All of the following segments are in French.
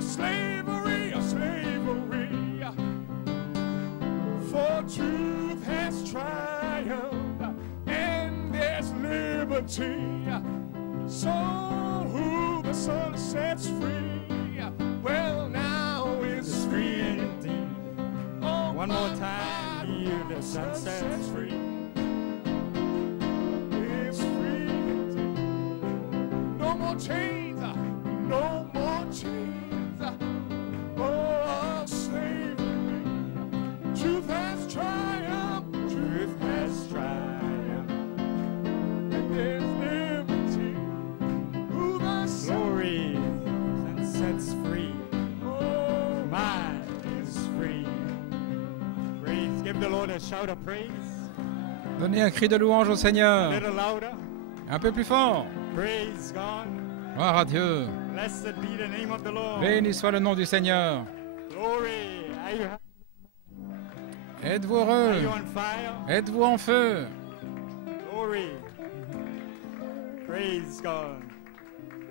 slavery, for truth has triumphed, and there's liberty. So who the Son sets free, well, now is free indeed. Oh, One more time, here the sun sets free. It's free indeed. No more chains, no more chains. Oh, slavery. Truth has triumphed, truth has triumphed. And there's liberty. Who the Glory, sun sets free. Oh, Mine is free. Praise, give the Lord a shout of praise. Donnez un cri de louange au A Seigneur. little louder. Un peu plus fort. Praise God. Gloire à Dieu. Blessed be the name of the Lord. Béni soit le nom du Seigneur. Glory. Êtes-vous Are heureux? you on fire? Êtes-vous en feu? Glory. Praise God.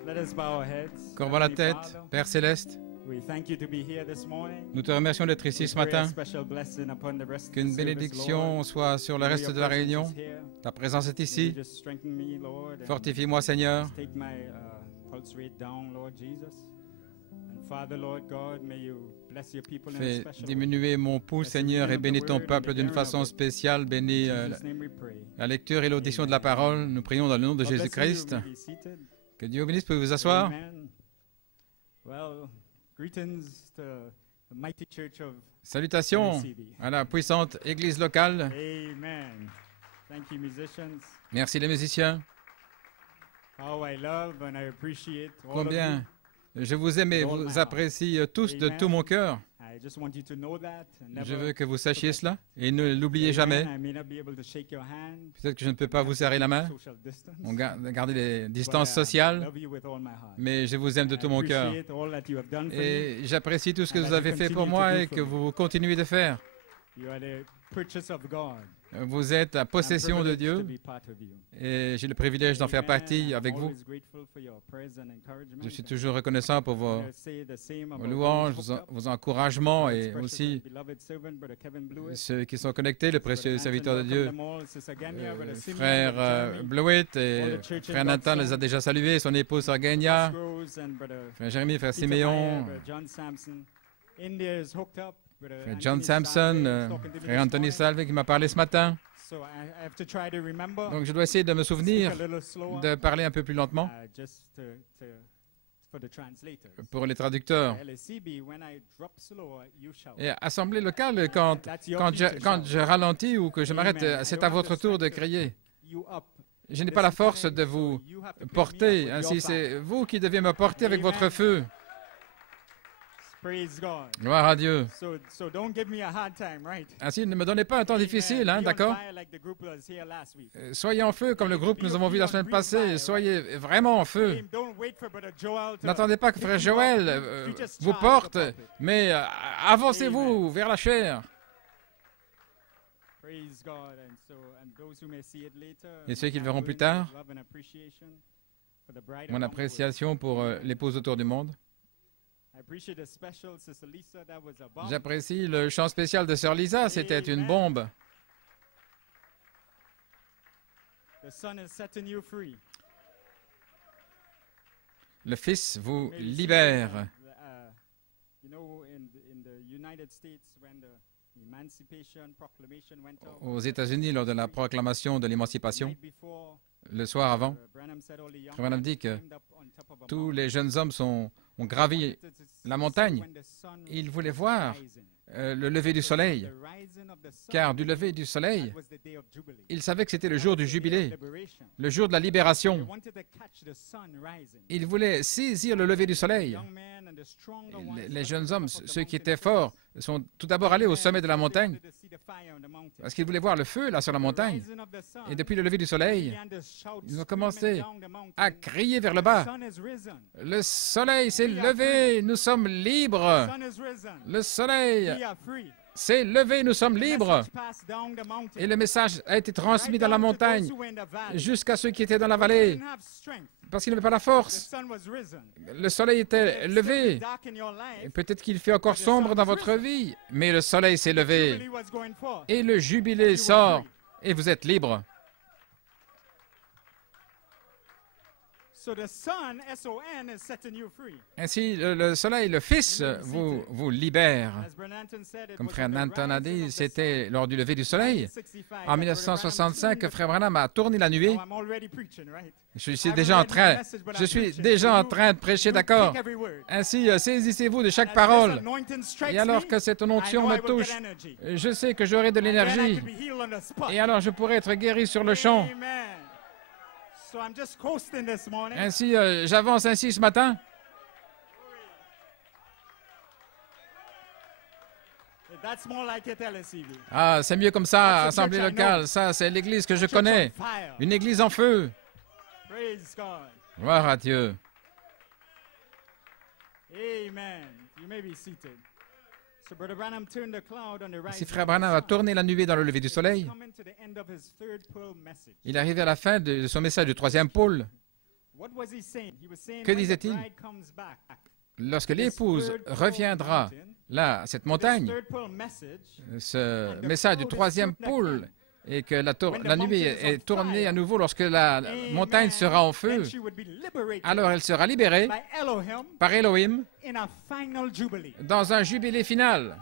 Let us bow our heads. Courbons la Heavenly tête, Father, Père Céleste. we thank you to be here this morning. Nous te remercions d'être ici ce We pray a matin. special blessing upon the rest of Qu'une the service, bénédiction Lord. soit sur le May reste your de la presence réunion. is here. Ta présence est May ici. you just strengthen me, Lord, and Fortifie-moi, Seigneur. just take my pulse rate down, Lord Jesus. And Father, Lord God, may you bless your people in a Fais special way. diminuer mon pouls, Seigneur, et bénis ton peuple d'une façon spéciale. Bénis In Jesus' name we pray. la lecture et l'audition de la parole. Nous prions dans le nom de God bless you. Jésus-Christ. You may be seated. Que Dieu vous bénisse. Pouvez vous asseoir. Amen. Well, greetings to the mighty church of Salutations à la puissante église locale. Amen. Thank you, musicians. Merci les musiciens. How I love and I appreciate all Combien je vous aime et vous apprécie tous de tout mon cœur. of you. I just want you to know that. And Je never veux que vous sachiez cela et ne l'oubliez Amen. jamais. I may not be able to shake your hand. Peut-être que je ne peux pas vous serrer la main. Social distance. On garde les But distances I sociales, love you with all my heart. mais je vous aime de I tout mon cœur. appreciate all that you have done for me. Et j'apprécie tout ce que And vous that avez you fait pour continue to moi do et for que me. vous continuez de faire. You are the purchase of God. Vous êtes la I'm possession de privileged to Dieu be part of you. et j'ai le privilège d'en faire Amen. partie I'm avec vous. always grateful for your prayers and encouragement. Je suis toujours reconnaissant pour I'm vos gonna say the same about louanges, those hooked up. vos encouragements God's et precious aussi and beloved servant, Brother Kevin Blewett. ceux qui sont connectés, le précieux Brother serviteur de Nathan, Dieu. welcome them all. Sister Ganya, Brother Simeon, Frère Brother Jeremy, Blewett et frère Nathan les a déjà salués, son épouse Sargenia, Rose and Brother frère Jérémy, frère Peter Siméon, Meyer, Brother John Sampson. India is hooked up. Brother frère Anthony John Sampson, Salve is talking to me frère this Anthony morning. Salve qui m'a parlé ce matin. So I have to try to remember. Donc je dois essayer de me souvenir Speak a little slower, de parler un peu plus lentement just for the translators. pour les traducteurs. LSCB, when I drop slower, you shout. Et assemblée locale, quand je ralentis ou que je m'arrête, c'est à votre tour de crier. You up. Je n'ai pas la force de vous porter, ainsi c'est vous qui devez me porter avec votre feu. Praise God. Gloire à Dieu. So don't give me a hard time, right? Ainsi, ne me donnez pas un temps difficile, hein, Be on d'accord? fire like the group was here last week. Soyez en feu comme le groupe que nous avons vu la semaine passée. Soyez vraiment en feu. Don't wait for Brother Joel to N'attendez pas que frère Joël vous porte, mais avancez-vous vers la chair. Praise God. And those who may see it later, Et ceux qui le my verront plus word tard, of love and appreciation for the bride mon around the world. appréciation pour l'épouse autour du monde. I appreciate the special Sister Lisa, that was a bomb. J'apprécie le chant spécial de Sœur Lisa, c'était une bombe. The Son is setting you free. Le Fils vous Maybe see, libère. you know, in the United States, when the Emancipation Proclamation went out, Aux États-Unis, lors de la proclamation de the l'émancipation, night before, le soir avant, Branham said all the young Frère Branham men dit que climbed up on top of a tous mountain. les jeunes hommes ont gravi la montagne. When the sun Ils voulaient was voir rising. le lever du soleil, The rising of the sun, car du lever du soleil, that was the day of Jubilee. ils savaient que c'était le jour du That was the day of jubilé, liberation. le jour de la They libération. wanted to catch the sun rising. Ils voulaient saisir le lever du soleil. Young men and the stronger ones Les went jeunes to the hommes, top of the ceux qui mountain étaient forts, sont tout d'abord allés au sommet de la They montagne wanted to see the fire on the mountain. parce qu'ils voulaient voir le feu là sur la The montagne. rising of the sun, Et depuis le lever du soleil, began to shout, ils ont screaming commencé down the mountain, à crier vers le "The bas. sun is risen. Le soleil s'est levé, nous sommes libres. The sun is risen. Le soleil We are free." s'est levé, nous sommes The libres. message passed down the mountain, Et le message a été transmis right dans la down to montagne those who were in the valley. jusqu'à ceux qui étaient dans la Those who vallée. didn't have strength, parce qu'il n'avait pas la force. Le soleil était levé. Peut-être qu'il fait encore sombre dans votre vie, mais le soleil s'est levé. Et le jubilé sort, et vous êtes libre. Ainsi, le soleil, le Fils, vous libère. Comme Frère Nanton a dit, c'était lors du lever du soleil. En 1965, Frère Branham a tourné la nuée. Je suis déjà en train de prêcher, d'accord? Ainsi, saisissez-vous de chaque parole. Et alors que cette onction me touche, je sais que j'aurai de l'énergie. Et alors, je pourrai être guéri sur le champ. Ainsi, j'avance ainsi ce matin. Ah, c'est mieux comme ça, assemblée locale. Ça, c'est l'église que je connais. Une église en feu. Gloire à Dieu. Si Frère Branham a tourné la nuée dans le lever du soleil, il est arrivé à la fin de son message du troisième pôle. Que disait-il? Lorsque l'épouse reviendra là, à cette montagne, ce message du troisième pôle, et que la nuée est tournée à nouveau lorsque la montagne sera en feu, alors elle sera libérée par Elohim dans un jubilé final.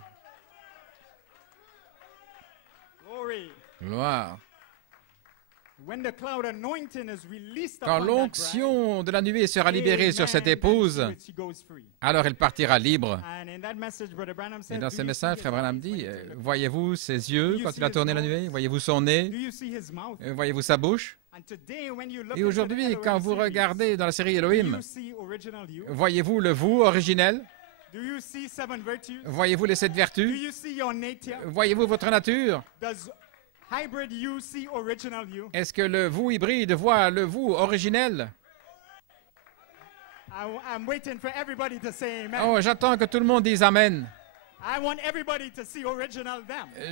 Gloire. Quand l'onction de la nuée sera libérée sur cette épouse, alors elle partira libre. Et dans ce message, Frère Branham dit, voyez-vous ses yeux quand il a tourné la nuée? Voyez-vous son nez? Voyez-vous sa bouche? Et aujourd'hui, quand vous regardez dans la série Elohim, voyez-vous le vous originel? Voyez-vous les 7 vertus? Voyez-vous votre nature? Est-ce que le vous hybride voit le vous originel? Oh, j'attends que tout le monde dise Amen.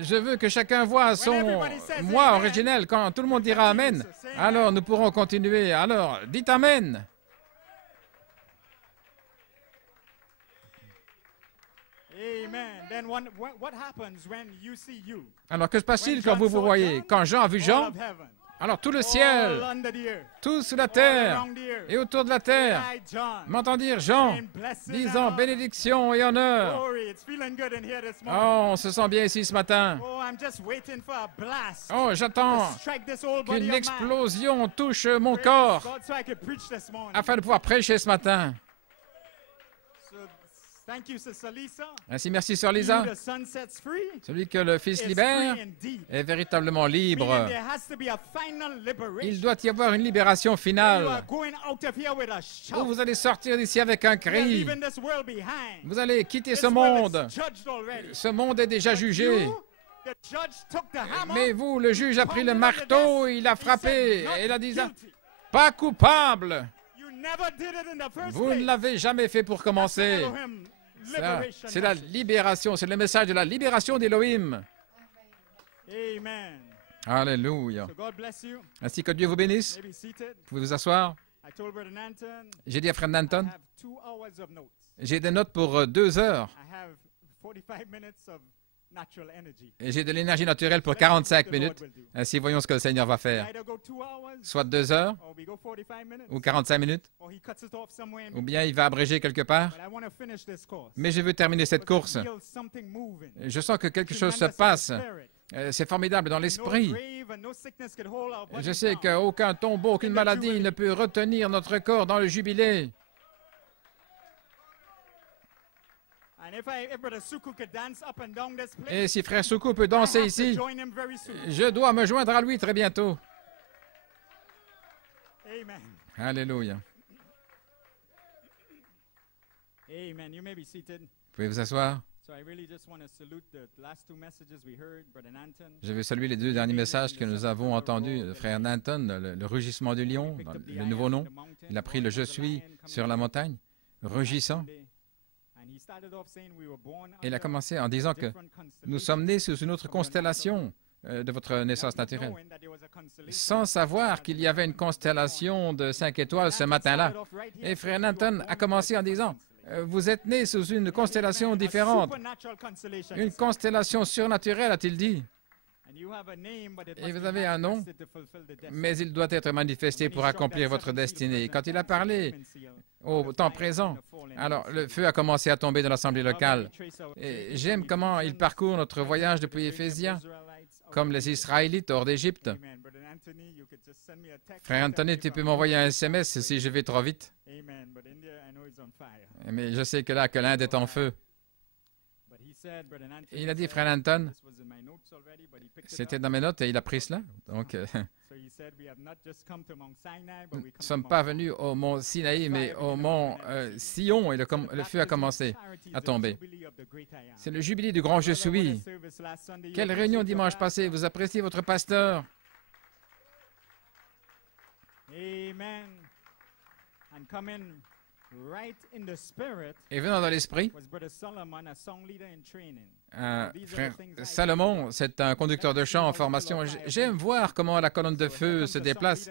Je veux que chacun voit son moi originel. Quand tout le monde dira Amen, alors nous pourrons continuer. Alors, dites Amen. Alors, que se passe-t-il quand vous vous voyez? Quand Jean a vu Jean, alors tout le ciel, tout sous la terre et autour de la terre, m'entend dire Jean, disant bénédiction et honneur. Oh, on se sent bien ici ce matin. Oh, j'attends qu'une explosion touche mon corps afin de pouvoir prêcher ce matin. Ainsi, merci, Sœur Lisa. Celui que le Fils libère est véritablement libre. Il doit y avoir une libération finale. Où vous allez sortir d'ici avec un cri. Vous allez quitter ce monde. Ce monde est déjà jugé. Mais vous, le juge a pris le marteau, il a frappé et il a dit « Pas coupable !» Vous ne l'avez jamais fait pour commencer. C'est la libération, c'est le message de la libération d'Elohim. Alléluia. Ainsi que Dieu vous bénisse. Vous pouvez vous asseoir. J'ai dit à Frère Nanton, j'ai des notes pour 2 heures. Et j'ai de l'énergie naturelle pour 45 minutes. Ainsi, voyons ce que le Seigneur va faire. Soit 2 heures, ou 45 minutes, ou bien il va abréger quelque part. Mais je veux terminer cette course. Je sens que quelque chose se passe. C'est formidable dans l'esprit. Je sais qu'aucun tombeau, aucune maladie ne peut retenir notre corps dans le jubilé. Et si Frère Soukou peut danser ici, je dois me joindre à lui très bientôt. Alléluia. Vous pouvez vous asseoir. Je veux saluer les 2 derniers messages que nous avons entendus. Le Frère Nanton, le rugissement du lion, le nouveau nom. Il a pris le « Je suis » sur la montagne, rugissant. Il a commencé en disant que nous sommes nés sous une autre constellation, de votre naissance naturelle, sans savoir qu'il y avait une constellation de 5 étoiles ce matin-là. Et Frère Nanton a commencé en disant, vous êtes né sous une constellation différente, une constellation surnaturelle, a-t-il dit. Et vous avez un nom, mais il doit être manifesté pour accomplir votre destinée. Quand il a parlé au temps présent, alors le feu a commencé à tomber dans l'assemblée locale. Et j'aime comment il parcourt notre voyage depuis Éphésiens, comme les Israélites hors d'Égypte. Frère Anthony, tu peux m'envoyer un SMS si je vais trop vite. Mais je sais que là, que l'Inde est en feu. Il a dit, Frère Anton, c'était dans mes notes et il a pris cela. Donc, nous ne sommes pas venus au mont Sinaï, mais au mont Sion, et le feu a commencé à tomber. C'est le jubilé du grand Je suis. Quelle réunion dimanche passé, vous appréciez votre pasteur? Amen. Et venant dans l'esprit, frère Salomon, c'est un conducteur de chant en formation. J'aime voir comment la colonne de feu se déplace.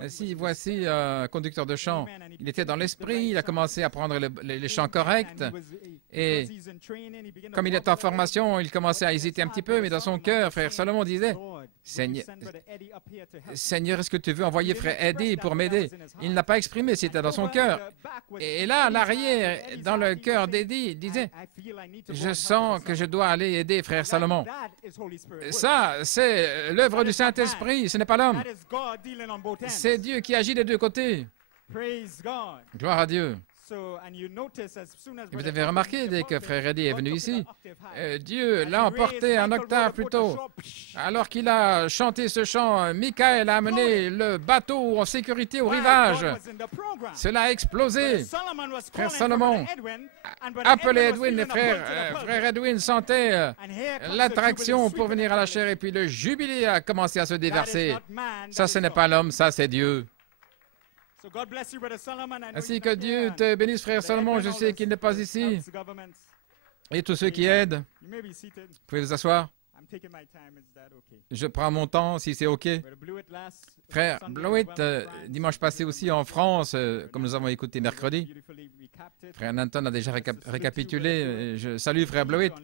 Ainsi, voici un conducteur de chant. Il était dans l'esprit, il a commencé à prendre les chants corrects. Et comme il est en formation, il commençait à hésiter un petit peu, mais dans son cœur, frère Salomon disait, Seigneur, est-ce que tu veux envoyer frère Eddie pour m'aider? Il n'a pas exprimé, c'était dans son cœur. Et là, à l'arrière, dans le cœur d'Eddie, il disait, je sens que je dois aller aider frère Salomon. Ça, c'est l'œuvre du Saint-Esprit, ce n'est pas l'homme. C'est Dieu qui agit des deux côtés. Gloire à Dieu. Vous avez remarqué, dès que frère Eddie est venu ici, Dieu l'a emporté un octave plus tôt. Alors qu'il a chanté ce chant, Michael a amené le bateau en sécurité au rivage. Cela a explosé. Frère Salomon appelait Edwin, et frère Edwin sentait l'attraction pour venir à la chair, et puis le jubilé a commencé à se déverser. Ça, ce n'est pas l'homme, ça, c'est Dieu. Ainsi que Dieu te bénisse, frère Salomon. Je sais qu'il n'est pas ici. Et tous ceux qui aident, vous pouvez vous asseoir. Je prends mon temps, si c'est OK. Frère Blewett, dimanche passé aussi en France, comme nous avons écouté mercredi. Frère Nanton a déjà récapitulé. Je salue frère Blewett.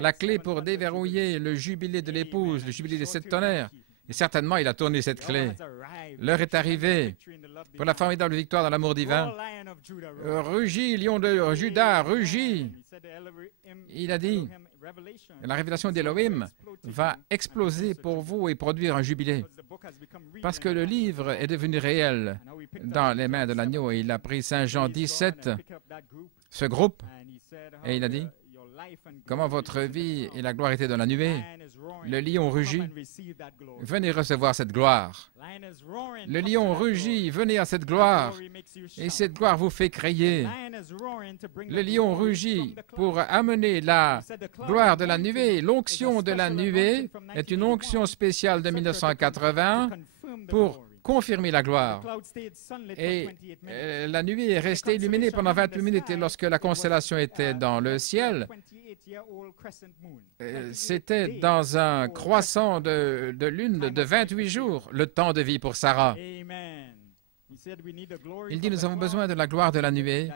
La clé pour déverrouiller le jubilé de l'épouse, le jubilé des 7 tonnerres. Et certainement, il a tourné cette clé. L'heure est arrivée pour la formidable victoire dans l'amour divin. Rugis, lion de Juda, rugis. Il a dit, la révélation d'Élohim va exploser pour vous et produire un jubilé. Parce que le livre est devenu réel dans les mains de l'agneau. Et il a pris Saint Jean 17, ce groupe, et il a dit, comment votre vie et la gloire étaient dans la nuée. Le lion rugit, venez recevoir cette gloire. Le lion rugit, venez à cette gloire. Et cette gloire vous fait crier. Le lion rugit pour amener la gloire de la nuée. L'onction de la nuée est une onction spéciale de 1980 pour confirmer la gloire. Et la nuit est restée illuminée pendant 28 minutes. Et lorsque la constellation était dans le ciel, c'était dans un croissant de lune de 28 jours, le temps de vie pour Sarah. Il dit, nous avons besoin de la gloire de la nuée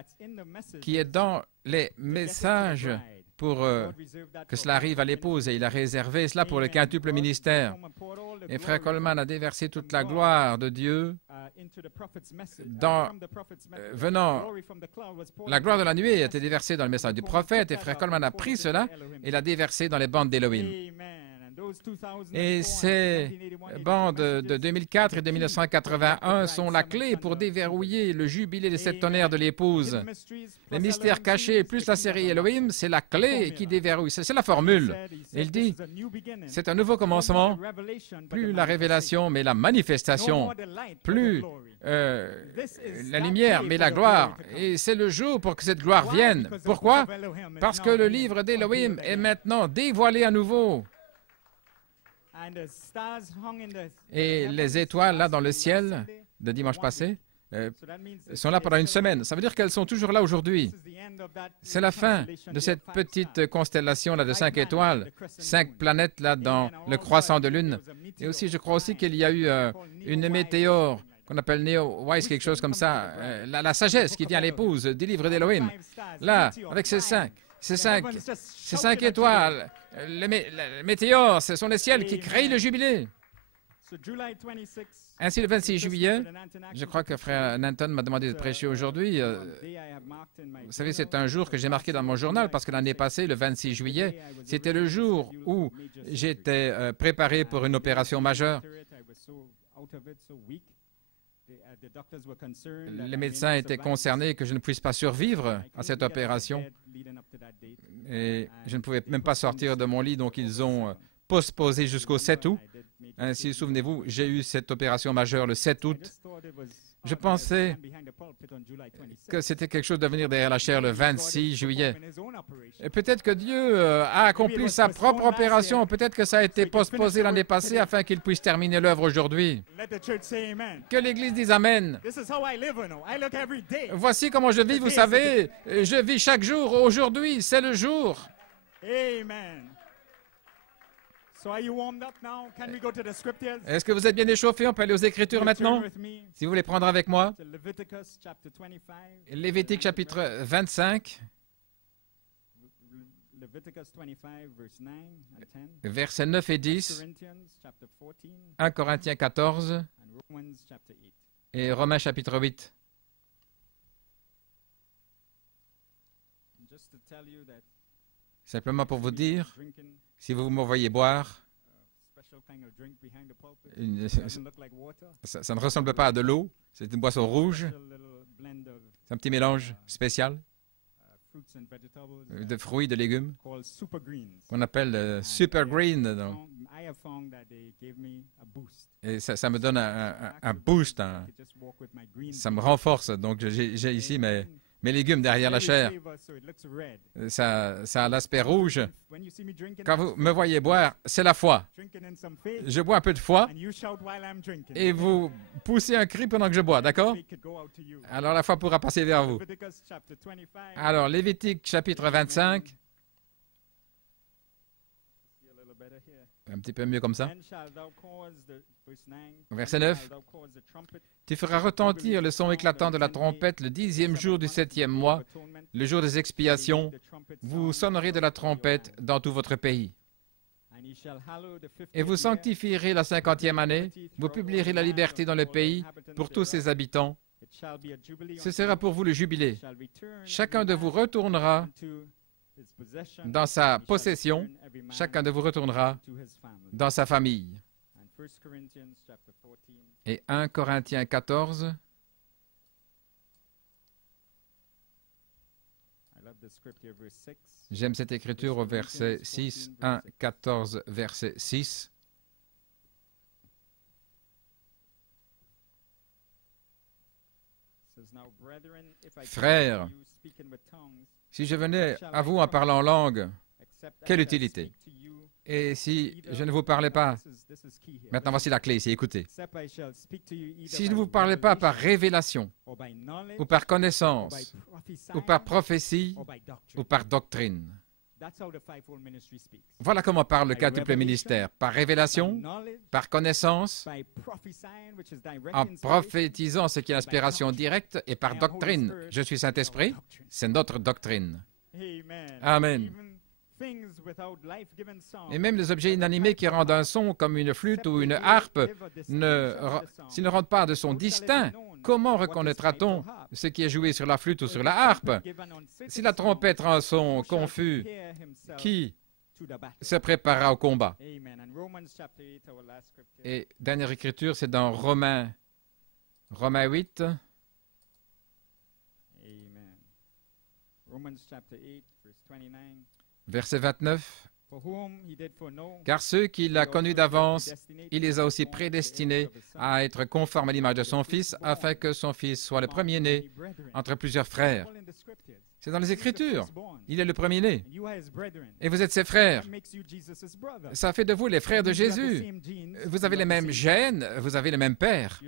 qui est dans les messages pour que cela arrive à l'épouse. Et il a réservé cela pour le quintuple ministère. Et frère Coleman a déversé toute la gloire de Dieu la gloire de la nuée a été déversée dans le message du prophète. Et frère Coleman a pris cela et l'a déversé dans les bandes d'Élohim. Et ces bandes de 2004 et de 1981 sont la clé pour déverrouiller le jubilé des 7 tonnerres de l'épouse. Les mystères cachés plus la série Elohim, c'est la clé qui déverrouille. C'est la formule. Il dit, c'est un nouveau commencement, plus la révélation, mais la manifestation, plus la lumière, mais la gloire. Et c'est le jour pour que cette gloire vienne. Pourquoi? Parce que le livre d'Elohim est maintenant dévoilé à nouveau. Et les étoiles, là, dans le ciel, de dimanche passé, sont là pendant une semaine. Ça veut dire qu'elles sont toujours là aujourd'hui. C'est la fin de cette petite constellation-là de 5 étoiles, 5 planètes là dans le croissant de lune. Et aussi, je crois aussi qu'il y a eu une météore qu'on appelle Neo-Wise, quelque chose comme ça, la sagesse qui vient à l'épouse du livre d'Élohim. Là, avec ces cinq étoiles, les météores, ce sont les ciels qui créent le jubilé. Ainsi, le 26 juillet, je crois que frère Nanton m'a demandé de prêcher aujourd'hui. Vous savez, c'est un jour que j'ai marqué dans mon journal parce que l'année passée, le 26 juillet, c'était le jour où j'étais préparé pour une opération majeure. Les médecins étaient concernés que je ne puisse pas survivre à cette opération et je ne pouvais même pas sortir de mon lit, donc ils ont postposé jusqu'au 7 août. Ainsi, souvenez-vous, j'ai eu cette opération majeure le 7 août. Je pensais que c'était quelque chose de venir derrière la chair le 26 juillet. Et peut-être que Dieu a accompli sa propre opération. Peut-être que ça a été postposé l'année passée afin qu'il puisse terminer l'œuvre aujourd'hui. Que l'Église dise Amen. Voici comment je vis, vous savez. Je vis chaque jour. Aujourd'hui, c'est le jour. Amen. Est-ce que vous êtes bien échauffés? On peut aller aux Écritures maintenant? Si vous voulez prendre avec moi, Lévitique chapitre 25, versets 9 et 10, 1 Corinthiens 14 et Romains chapitre 8. Simplement pour vous dire, si vous me voyez boire, ça ne ressemble pas à de l'eau, c'est une boisson rouge, c'est un petit mélange spécial de fruits, de légumes, qu'on appelle super green. Donc. Et ça me donne un boost, ça me renforce. Donc j'ai ici mes légumes derrière la chair. Ça a l'aspect rouge. Quand vous me voyez boire, c'est la foi. Je bois un peu de foi et vous poussez un cri pendant que je bois, d'accord? Alors la foi pourra passer vers vous. Alors, Lévitique chapitre 25. Un petit peu mieux comme ça. Verset 9. Tu feras retentir le son éclatant de la trompette le 10e jour du 7e mois, le jour des expiations. Vous sonnerez de la trompette dans tout votre pays. Et vous sanctifierez la 50e année. Vous publierez la liberté dans le pays pour tous ses habitants. Ce sera pour vous le jubilé. Chacun de vous retournera dans sa possession. Chacun de vous retournera dans sa famille. Et 1 Corinthiens 14. J'aime cette écriture au verset 6. 1, 14, verset 6. Frères, si je venais à vous en parlant en langue, quelle utilité? Et si je ne vous parlais pas, maintenant voici la clé ici, écoutez. Si je ne vous parlais pas par révélation, ou par connaissance, ou par prophétie, ou par doctrine. Voilà comment parle le quintuple ministère. Par révélation, par connaissance, en prophétisant ce qui est l'inspiration directe, et par doctrine. Je suis Saint-Esprit, c'est notre doctrine. Amen. Et même les objets inanimés qui rendent un son comme une flûte ou une harpe, s'ils ne rendent pas de son distinct, comment reconnaîtra-t-on ce qui est joué sur la flûte ou sur la harpe? Si la trompette rend un son confus, qui se préparera au combat? Et dernière écriture, c'est dans Romains 8. Verset 29. Car ceux qu'il a connus d'avance, il les a aussi prédestinés à être conformes à l'image de son Fils, afin que son Fils soit le premier-né entre plusieurs frères. C'est dans les Écritures. Il est le premier-né. Et vous êtes ses frères. Ça fait de vous les frères de Jésus. Vous avez les mêmes gènes, vous avez le même père.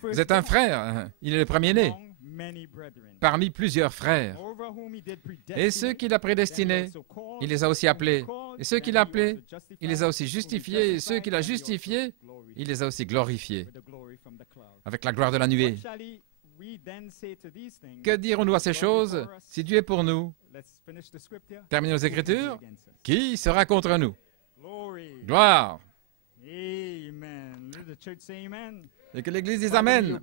Vous êtes un frère. Il est le premier-né parmi plusieurs frères. Et ceux qu'il a prédestinés, il les a aussi appelés. Et ceux qu'il a appelés, il les a aussi justifiés. Et ceux qu'il a justifiés, il les a aussi glorifiés avec la gloire de la nuée. Que dirons-nous à ces choses? Si Dieu est pour nous, terminons les Écritures. Qui sera contre nous? Gloire. Et que l'Église dise Amen.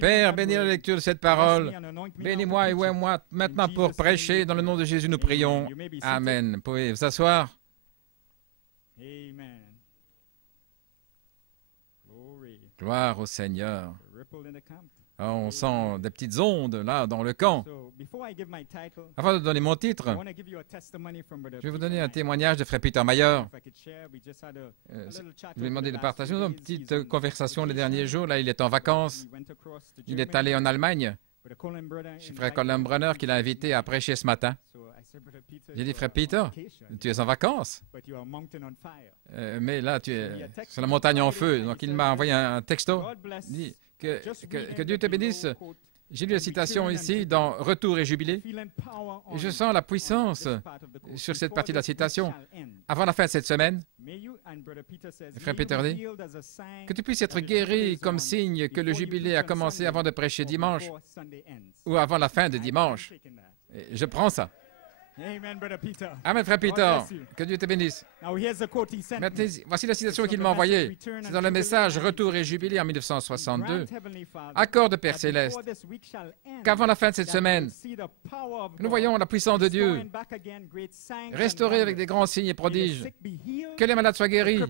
Père, bénis la lecture de cette parole. Bénis-moi et ouais-moi maintenant pour prêcher. Dans le nom de Jésus, nous prions. Amen. Vous pouvez vous asseoir. Gloire au Seigneur. Oh, on sent des petites ondes là dans le camp. Avant de donner mon titre, je vais vous donner un témoignage de Frère Peter Mayer. Je lui ai demandé de partager une petite conversation les derniers jours. Là, il est en vacances. Il est allé en Allemagne. C'est Frère Colin Brunner qui l'a invité à prêcher ce matin. J'ai dit, Frère Peter, tu es en vacances. Mais là, tu es sur la montagne en feu. Donc, il m'a envoyé un texto. Il dit, que Dieu te bénisse. J'ai lu la citation ici dans Retour et Jubilé. Et je sens la puissance sur cette partie de la citation. Avant la fin de cette semaine, Frère Peter dit, que tu puisses être guéri comme signe que le Jubilé a commencé avant de prêcher dimanche ou avant la fin de dimanche. Et je prends ça. Amen, Frère Peter. Que Dieu te bénisse. Maintenant, voici la citation qu'il m'a envoyée. C'est dans le message Retour et Jubilé en 1962. Accorde, Père Céleste, qu'avant la fin de cette semaine, nous voyons la puissance de Dieu restaurée avec des grands signes et prodiges. Que les malades soient guéris,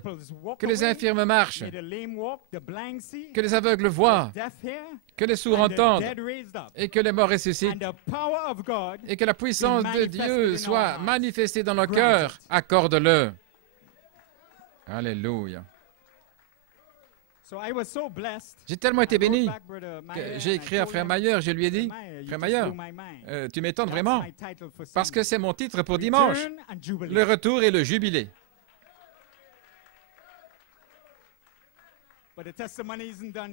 que les infirmes marchent, que les aveugles voient, que les sourds entendent et que les morts ressuscitent. Et que la puissance de Dieu soit manifestée dans nos cœurs. Accorde-le. Alléluia. J'ai tellement été béni que j'ai écrit à Frère Mayer, je lui ai dit, Frère Mayer, tu m'étonnes vraiment, parce que c'est mon titre pour dimanche, le retour et le jubilé.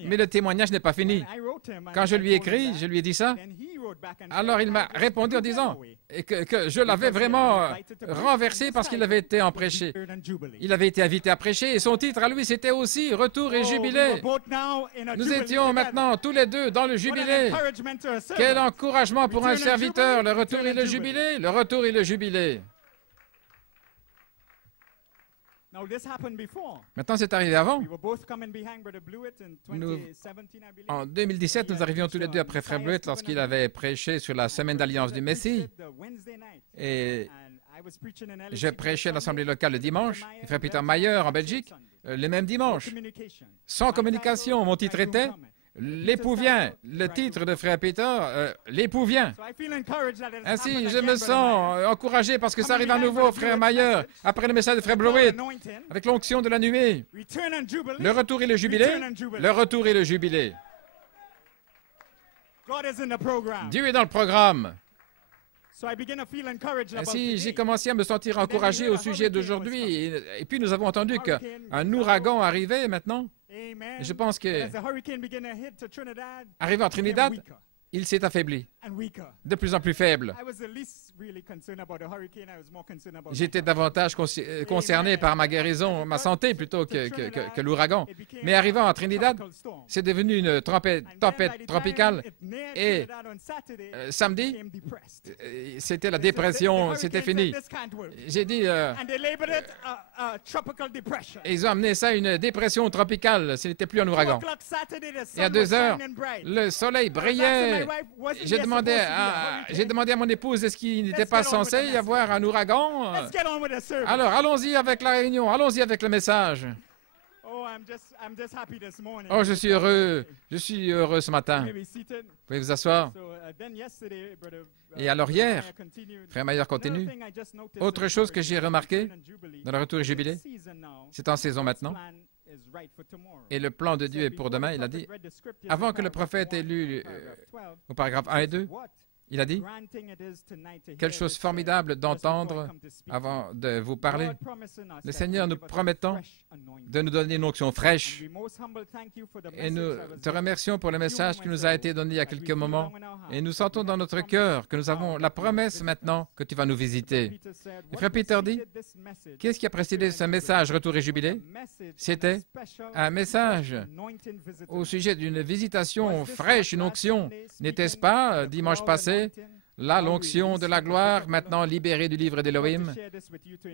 Mais le témoignage n'est pas fini. Quand je lui ai écrit, je lui ai dit ça. Alors il m'a répondu en disant que je l'avais vraiment renversé parce qu'il avait été en prêché. Il avait été invité à prêcher et son titre à lui, c'était aussi Retour et Jubilé. Nous étions maintenant tous les deux dans le Jubilé. Quel encouragement pour un serviteur, le Retour et le Jubilé, le Retour et le Jubilé. Maintenant, c'est arrivé avant. En 2017, nous arrivions tous les deux après Frère Blewett lorsqu'il avait prêché sur la semaine d'Alliance du Messie. Et je prêchais à l'Assemblée locale le dimanche, et Frère Peter Mayer en Belgique, le même dimanche. Sans communication, mon titre était L'époux vient. Le titre de Frère Peter, L'époux vient. Ainsi, je me sens encouragé parce que ça arrive à nouveau, Frère Mayer, après le message de Frère Blewett, avec l'onction de la nuée. Le retour et le jubilé. Le retour et le jubilé. Dieu est dans le programme. Ainsi, j'ai commencé à me sentir encouragé au sujet d'aujourd'hui. Et puis, nous avons entendu qu'un ouragan arrivait maintenant. Je pense que, arrivé en Trinidad, il s'est affaibli, de plus en plus faible. J'étais davantage concerné par ma guérison, ma santé, plutôt que l'ouragan. Mais arrivant en Trinidad, c'est devenu une tempête tropicale. Et samedi, c'était la dépression, c'était fini. J'ai dit... et ils ont amené ça à une dépression tropicale, ce n'était plus un ouragan. Et à 2 heures, le soleil brillait. J'ai demandé à mon épouse, est-ce qu'il n'était pas censé y avoir un ouragan? Alors, allons-y avec la réunion, allons-y avec le message. Oh, je suis heureux ce matin. Vous pouvez vous asseoir. Et alors hier, Frère Mayer continue. Autre chose que j'ai remarqué dans le retour et jubilé, c'est en saison maintenant. Et le plan de Dieu est pour demain, il a dit, avant que le prophète ait lu au paragraphe 1 et 2, Il a dit, quelle chose formidable d'entendre avant de vous parler. Le Seigneur nous promettant de nous donner une onction fraîche. Et nous te remercions pour le message qui nous a été donné il y a quelques moments. Et nous sentons dans notre cœur que nous avons la promesse maintenant que tu vas nous visiter. Et frère Peter dit, qu'est-ce qui a précédé ce message Retour et Jubilé? C'était un message au sujet d'une visitation fraîche, une onction. N'était-ce pas, dimanche passé, là, l'onction de la gloire, maintenant libérée du livre d'Élohim?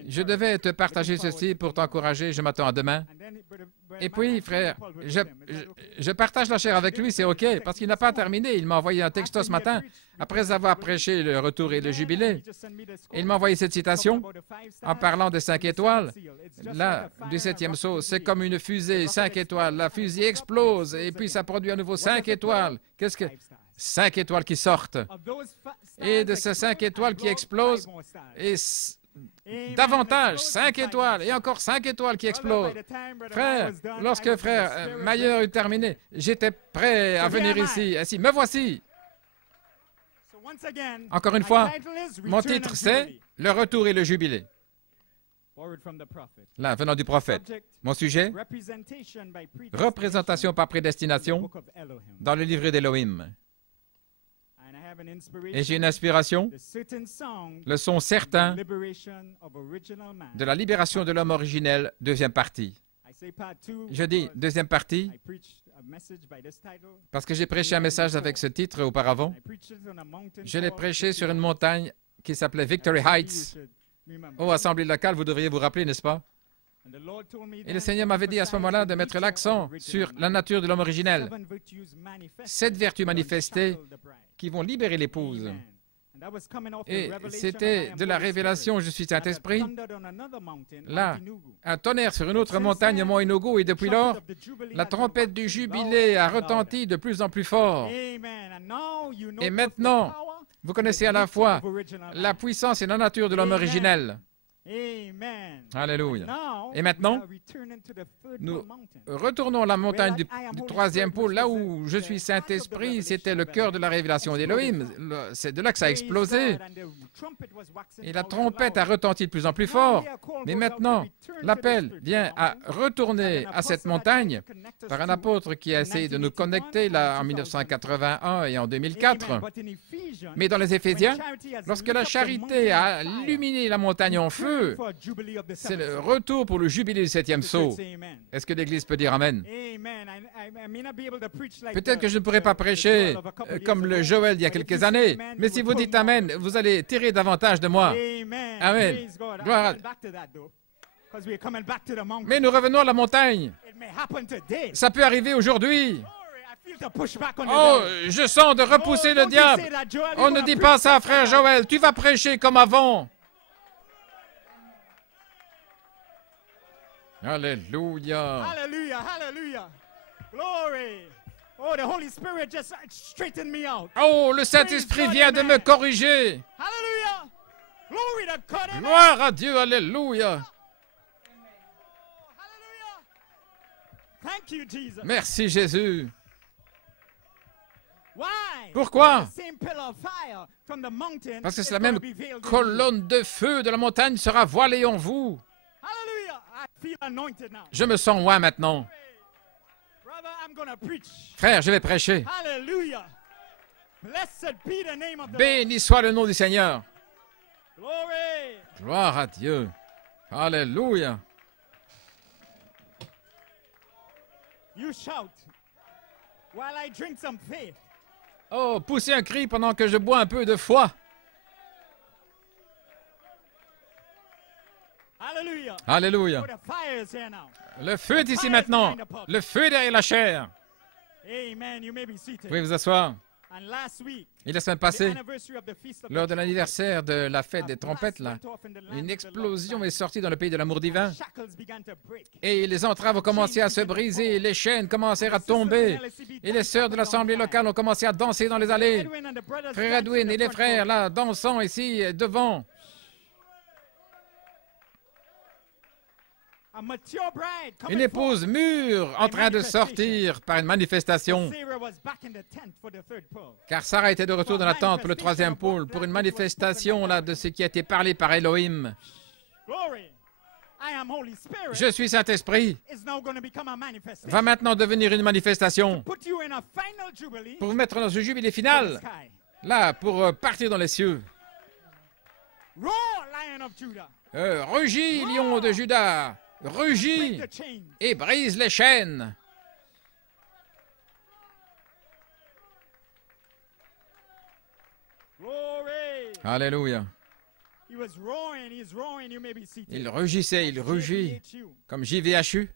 Je devais te partager ceci pour t'encourager, je m'attends à demain. Et puis, frère, je partage la chair avec lui, c'est OK, parce qu'il n'a pas terminé. Il m'a envoyé un texto ce matin, après avoir prêché le retour et le jubilé. Et il m'a envoyé cette citation en parlant de 5 étoiles. Là, du 7e sceau, c'est comme une fusée, 5 étoiles. La fusée explose et puis ça produit à nouveau 5 étoiles. Qu'est-ce que... 5 étoiles qui sortent. Et de ces 5 étoiles qui explosent, et davantage, 5 étoiles, et encore 5 étoiles qui explosent. Frère, lorsque frère Mayer eut terminé, j'étais prêt à venir ici. Ainsi, me voici. Encore une fois, mon titre c'est « Le retour et le jubilé ». Là, venant du prophète. Mon sujet, représentation par prédestination dans le livre d'Élohim. Et j'ai une inspiration, le son certain de la libération de l'homme originel, deuxième partie. Je dis deuxième partie parce que j'ai prêché un message avec ce titre auparavant. Je l'ai prêché sur une montagne qui s'appelait Victory Heights. Oh, assemblée locale, vous devriez vous rappeler, n'est-ce pas? Et le Seigneur m'avait dit à ce moment-là de mettre l'accent sur la nature de l'homme originel. 7 vertus manifestées qui vont libérer l'épouse. Et c'était de la révélation, je suis Saint-Esprit. Là, un tonnerre sur une autre montagne, Mont Inogo, et depuis lors, la trompette du jubilé a retenti de plus en plus fort. Et maintenant, vous connaissez à la fois la puissance et la nature de l'homme originel. Alléluia. Et maintenant, nous retournons à la montagne du 3e pôle, là où je suis Saint-Esprit, c'était le cœur de la révélation d'Élohim. C'est de là que ça a explosé. Et la trompette a retenti de plus en plus fort. Mais maintenant, l'appel vient à retourner à cette montagne par un apôtre qui a essayé de nous connecter là en 1981 et en 2004. Mais dans les Éphésiens, lorsque la charité a illuminé la montagne en feu, c'est le retour pour le jubilé du 7e sceau. Est-ce que l'Église peut dire Amen? Peut-être que je ne pourrai pas prêcher comme le Joël d'il y a quelques années, mais si vous dites Amen, vous allez tirer davantage de moi. Amen. Gloire à... Mais nous revenons à la montagne. Ça peut arriver aujourd'hui. Oh, je sens de repousser le diable. On ne dit pas ça, frère Joël. Tu vas prêcher comme avant. Alléluia. Hallelujah, hallelujah. Glory. Oh, the Holy Spirit just straightened me out. Oh, le Saint-Esprit vient de me corriger. Hallelujah. Glory to God. Gloire à Dieu, alléluia. Thank you, Jesus. Merci, Jésus. Why? Pourquoi? Parce que c'est la même colonne de feu de la montagne sera voilée en vous. Je me sens loin maintenant. Frère, je vais prêcher. Béni soit le nom du Seigneur. Gloire à Dieu. Alléluia. Oh, poussez un cri pendant que je bois un peu de foi. Alléluia. Le feu est ici maintenant. Le feu derrière la chair. Vous pouvez vous asseoir. Et la semaine passée, lors de l'anniversaire de la fête des trompettes, là, une explosion est sortie dans le pays de l'amour divin. Et les entraves ont commencé à se briser, les chaînes commencèrent à tomber. Et les sœurs de l'Assemblée locale ont commencé à danser dans les allées. Frère Edwin et les frères, là, dansant ici, devant. Une épouse mûre en train de sortir par une manifestation. Car Sarah était de retour dans la tente pour le troisième pôle, pour une manifestation là, de ce qui a été parlé par Elohim. Je suis Saint-Esprit. Va maintenant devenir une manifestation pour vous mettre dans ce jubilé final, là, pour partir dans les cieux. Rugis, lion de Juda, rugis et brise les chaînes. Alléluia. Il rugissait, il rugit, comme JVHU,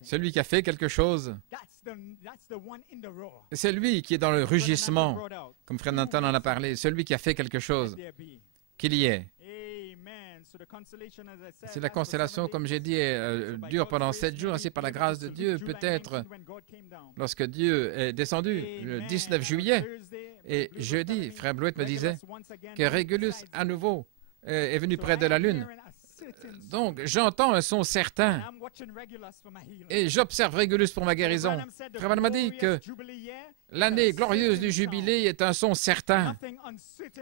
celui qui a fait quelque chose. C'est lui qui est dans le rugissement, comme Frère Nathan en a parlé, celui qui a fait quelque chose, qu'il y ait. Si la constellation, comme j'ai dit, dure pendant 7 jours, ainsi par la grâce de Dieu, peut-être lorsque Dieu est descendu, le 19 juillet, et jeudi, Frère Bleuet me disait que Régulus, à nouveau, est venu près de la Lune. Donc, j'entends un son certain et j'observe Régulus pour ma guérison. Frère Branham m'a dit que l'année glorieuse du jubilé est un son certain.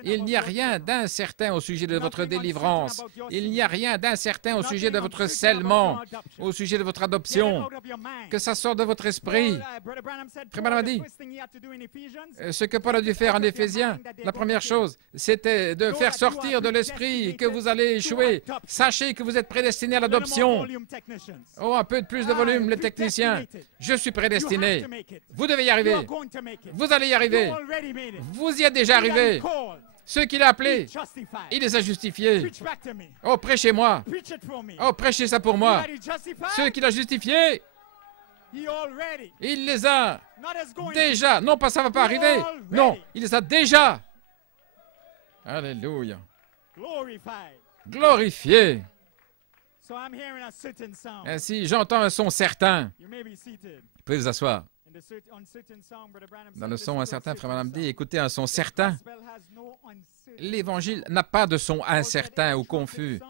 Il n'y a rien d'incertain au sujet de votre délivrance. Il n'y a rien d'incertain au sujet de votre scellement, au sujet de votre adoption. Que ça sorte de votre esprit. Frère Branham a dit, ce que Paul a dû faire en Éphésiens, la première chose, c'était de faire sortir de l'esprit que vous allez échouer. Sachez que vous êtes prédestinés à l'adoption. Oh, un peu de plus de volume, les techniciens. Je suis prédestiné. Vous devez y arriver. Vous allez y arriver. Vous y êtes déjà arrivé. Ceux qu'il a appelés, il les a justifiés. Oh, prêchez-moi. Oh, prêchez ça pour moi. Ceux qu'il a justifiés, il les a déjà. Non, pas ça ne va pas arriver. Non, il les a déjà. Alléluia. Glorifiés. Ainsi, j'entends un son certain. Vous pouvez vous asseoir. Dans le son incertain, Frère Branham dit, écoutez un son certain. L'Évangile n'a pas de son incertain ou confus.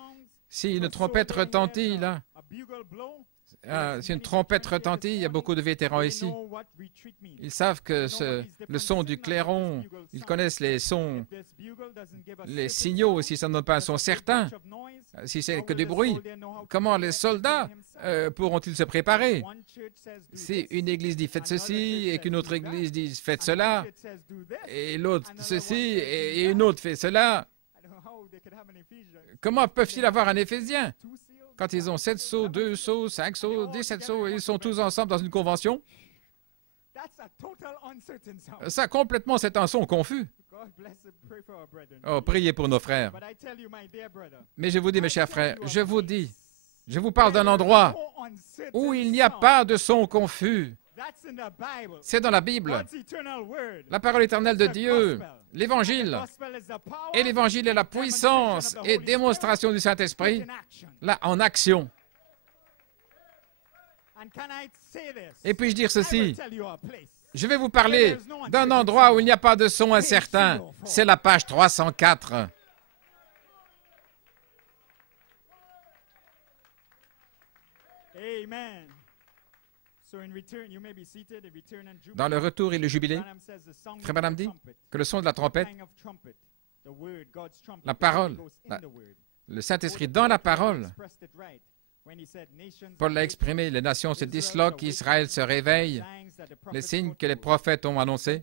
Si une trompette retentit, là, si une trompette retentit, il y a beaucoup de vétérans ici. Ils savent que le son du clairon, ils connaissent les sons, les signaux, si ça ne donne pas un son certain, si c'est que du bruit. Comment les soldats pourront-ils se préparer? Si une église dit faites ceci et qu'une autre église dit faites cela, et l'autre ceci et une autre fait cela, comment peuvent-ils avoir un Éphésien? Quand ils ont 7 sauts, 2 sauts, 5 sauts, 17 sauts, et ils sont tous ensemble dans une convention, ça complètement, c'est un son confus. Oh, priez pour nos frères. Mais je vous dis, mes chers frères, je vous parle d'un endroit où il n'y a pas de son confus. C'est dans la Bible, la parole éternelle de Dieu, l'Évangile. Et l'Évangile est la puissance et démonstration du Saint-Esprit, là, en action. Et puis-je dire ceci? Je vais vous parler d'un endroit où il n'y a pas de son incertain. C'est la page 304. Dans le retour et le jubilé, Frère Branham dit que le son de la trompette, la parole, le Saint-Esprit dans la parole, Paul l'a exprimé, les nations se disloquent, Israël se réveille, les signes que les prophètes ont annoncés.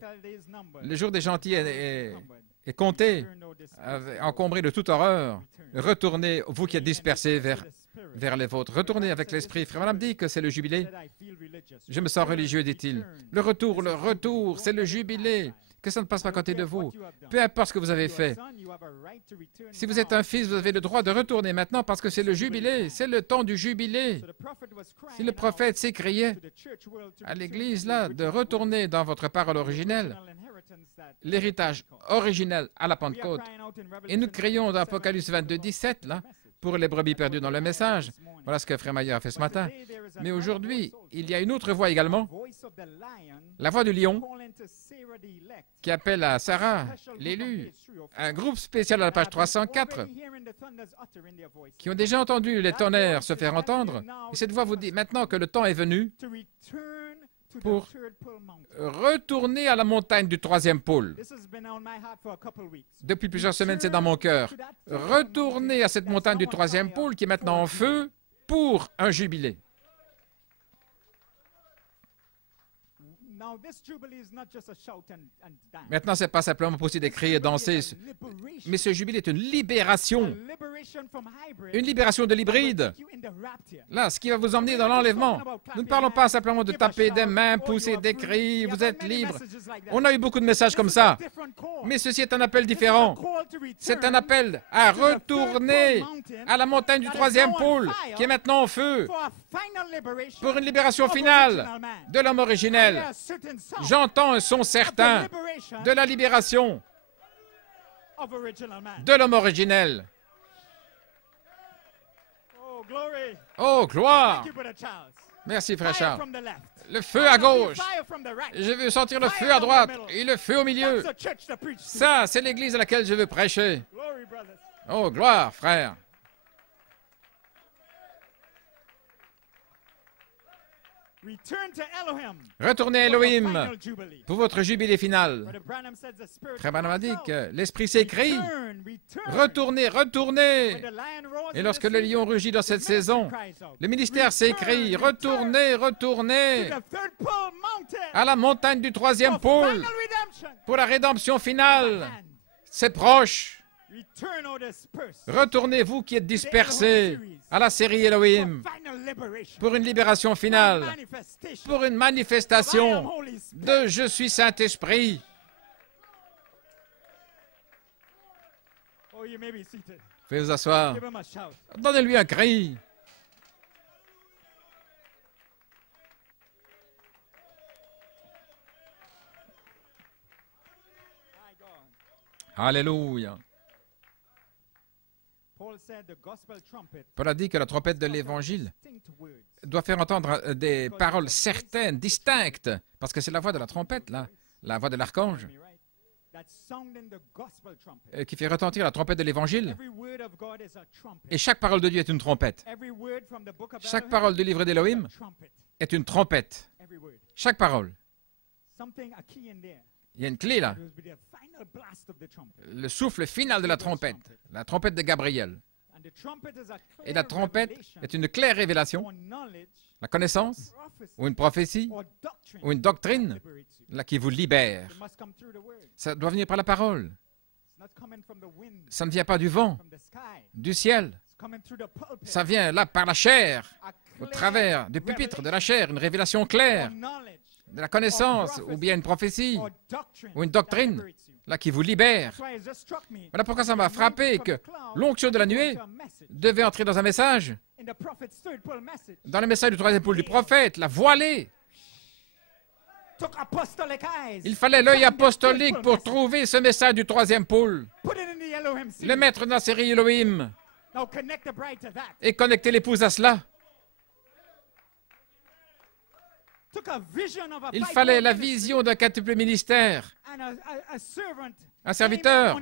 Le jour des gentils est compté, encombré de toute horreur. Retournez, vous qui êtes dispersés vers les vôtres. Retournez avec l'Esprit. Frère Branham dit que c'est le jubilé. Je me sens religieux, dit-il. Le retour, c'est le jubilé. Que ça ne passe pas à côté de vous. Peu importe ce que vous avez fait. Si vous êtes un fils, vous avez le droit de retourner maintenant parce que c'est le jubilé. C'est le temps du jubilé. Si le prophète s'écriait à l'Église, là, de retourner dans votre parole originelle, l'héritage originel à la Pentecôte, et nous crions dans Apocalypse 22, 17, là, pour les brebis perdues dans le message. Voilà ce que Frère Maillard a fait ce matin. Mais aujourd'hui, il y a une autre voix également, la voix du lion, qui appelle à Sarah, l'élu, un groupe spécial à la page 304, qui ont déjà entendu les tonnerres se faire entendre. Et cette voix vous dit maintenant que le temps est venu pour retourner à la montagne du troisième pôle. Depuis plusieurs semaines, c'est dans mon cœur. Retourner à cette montagne du troisième pôle qui est maintenant en feu pour un jubilé. Maintenant, ce n'est pas simplement possible de crier et danser, mais ce jubilé est une libération de l'hybride. Là, ce qui va vous emmener dans l'enlèvement. Nous ne parlons pas simplement de taper des mains, pousser des cris, vous êtes libre. On a eu beaucoup de messages comme ça, mais ceci est un appel différent. C'est un appel à retourner à la montagne du troisième pôle, qui est maintenant en feu, pour une libération finale de l'homme originel. J'entends un son certain de la libération de l'homme originel. Oh, gloire! Merci, frère Charles. Le feu à gauche. Je veux sentir le feu à droite et le feu au milieu. Ça, c'est l'église à laquelle je veux prêcher. Oh, gloire, frère. Retournez à Elohim pour votre jubilé final. Frère Branham a dit que l'Esprit s'écrie. Retournez, retournez. Et lorsque le lion rugit dans cette saison, le ministère s'écrie. Retournez, retournez à la montagne du troisième pôle pour la rédemption finale. C'est proche. Retournez, vous qui êtes dispersés, à la série Elohim pour une libération finale, pour une manifestation de Je suis Saint-Esprit. Veuillez vous asseoir. Donnez-lui un cri. Alléluia. Paul a dit que la trompette de l'Évangile doit faire entendre des paroles certaines, distinctes, parce que c'est la voix de la trompette, là, la voix de l'archange, qui fait retentir la trompette de l'Évangile. Et chaque parole de Dieu est une trompette. Chaque parole du livre d'Élohim est une trompette. Chaque parole. Il y a une clé là. Le souffle final de la trompette de Gabriel. Et la trompette est une claire révélation, la connaissance, ou une prophétie, ou une doctrine, là, qui vous libère. Ça doit venir par la parole. Ça ne vient pas du vent, du ciel. Ça vient là par la chair, au travers du pupitre de la chair, une révélation claire de la connaissance, ou bien une prophétie, ou une doctrine, là, qui vous libère. Voilà pourquoi ça m'a frappé que l'onction de la nuée devait entrer dans un message, dans le message du troisième pôle du prophète, la voilée. Il fallait l'œil apostolique pour trouver ce message du troisième pôle, le mettre dans la série Elohim, et connecter l'épouse à cela. Il fallait la vision d'un quintuple ministère, un serviteur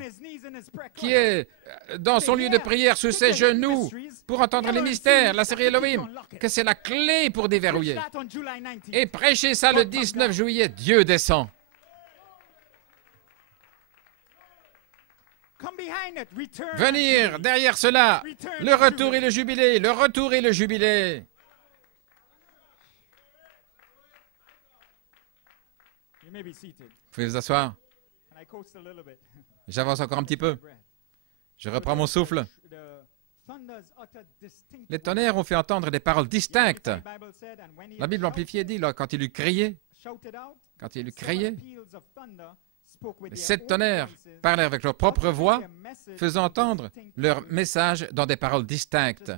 qui est dans son lieu de prière sur ses genoux pour entendre les mystères, la série Elohim, que c'est la clé pour déverrouiller. Et prêcher ça le 19 juillet, Dieu descend. Venir derrière cela, le retour et le jubilé, le retour et le jubilé. Vous pouvez vous asseoir. J'avance encore un petit peu. Je reprends mon souffle. Les tonnerres ont fait entendre des paroles distinctes. La Bible amplifiée dit, là, quand il eut crié, les 7 tonnerres parlèrent avec leur propre voix, faisant entendre leur message dans des paroles distinctes.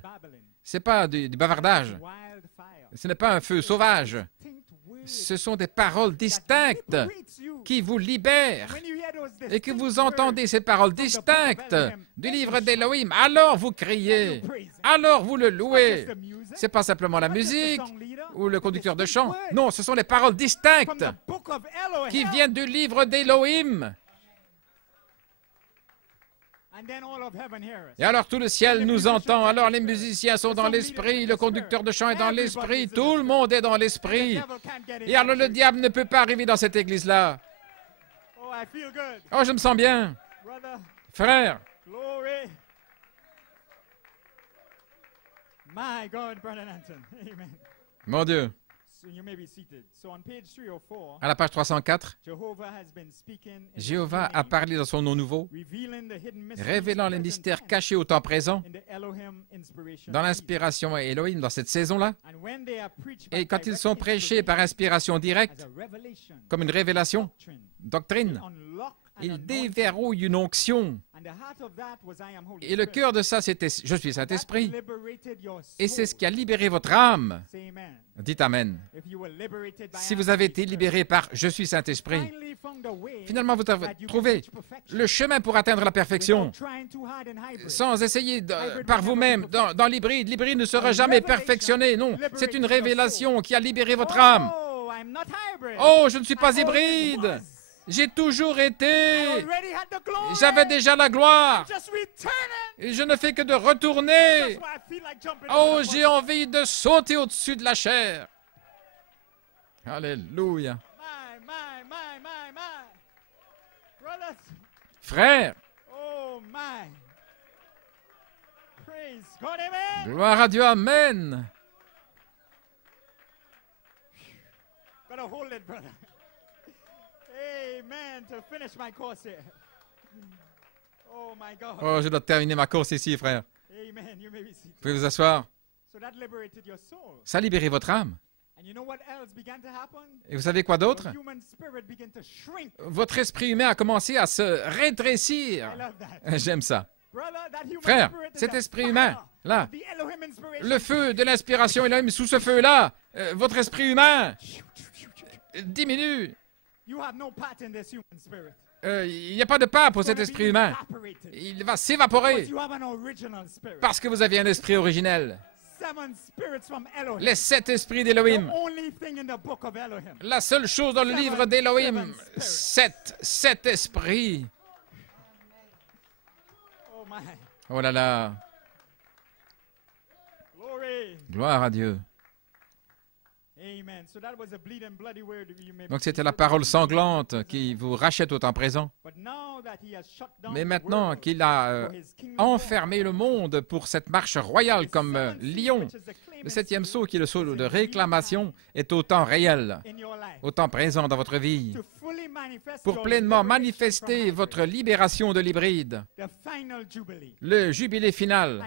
Ce n'est pas du bavardage. Ce n'est pas un feu sauvage. Ce sont des paroles distinctes qui vous libèrent. et que vous entendez ces paroles distinctes du livre d'Élohim, alors vous criez, alors vous le louez. Ce n'est pas simplement la musique ou le conducteur de chant. Non, ce sont les paroles distinctes qui viennent du livre d'Élohim. Et alors tout le ciel nous entend, alors les musiciens sont dans l'esprit, le conducteur de chant est dans l'esprit, tout le monde est dans l'esprit. Et alors le diable ne peut pas arriver dans cette église-là. Oh, je me sens bien. Frère. Mon Dieu. À la page 304, Jéhovah a parlé dans son nom nouveau, révélant les mystères cachés au temps présent, dans l'inspiration Elohim dans cette saison-là. Et quand ils sont prêchés par inspiration directe, comme une révélation, doctrine, ils déverrouillent une onction. Et le cœur de ça, c'était « Je suis Saint-Esprit ». Et c'est ce qui a libéré votre âme. Dites Amen. Si vous avez été libéré par « Je suis Saint-Esprit », finalement, vous avez trouvé le chemin pour atteindre la perfection. Sans essayer par vous-même, dans l'hybride. L'hybride ne sera jamais perfectionné. Non, c'est une révélation qui a libéré votre âme. Oh, je ne suis pas hybride. J'ai toujours été. J'avais déjà la gloire. Et je ne fais que de retourner. Oh, j'ai envie de sauter au-dessus de la chair. Alléluia. Frère. Gloire à Dieu. Amen. Oh, je dois terminer ma course ici, frère. Vous pouvez vous asseoir. Ça a libéré votre âme. Et vous savez quoi d'autre? Votre esprit humain a commencé à se rétrécir. J'aime ça. Frère, cet esprit humain, là, le feu de l'inspiration Elohim, sous ce feu-là, votre esprit humain diminue. Il n'y a pas de part pour cet esprit humain. Il va s'évaporer parce que vous aviez un esprit originel. Les 7 esprits d'Elohim. La seule chose dans le livre d'Elohim, 7 esprits. Oh là là. Gloire à Dieu. Donc c'était la parole sanglante qui vous rachète au temps présent. Mais maintenant qu'il a enfermé le monde pour cette marche royale comme lion, le 7e sceau, qui est le sceau de réclamation, est au temps réel, au temps présent dans votre vie, pour pleinement manifester votre libération de l'hybride, le jubilé final.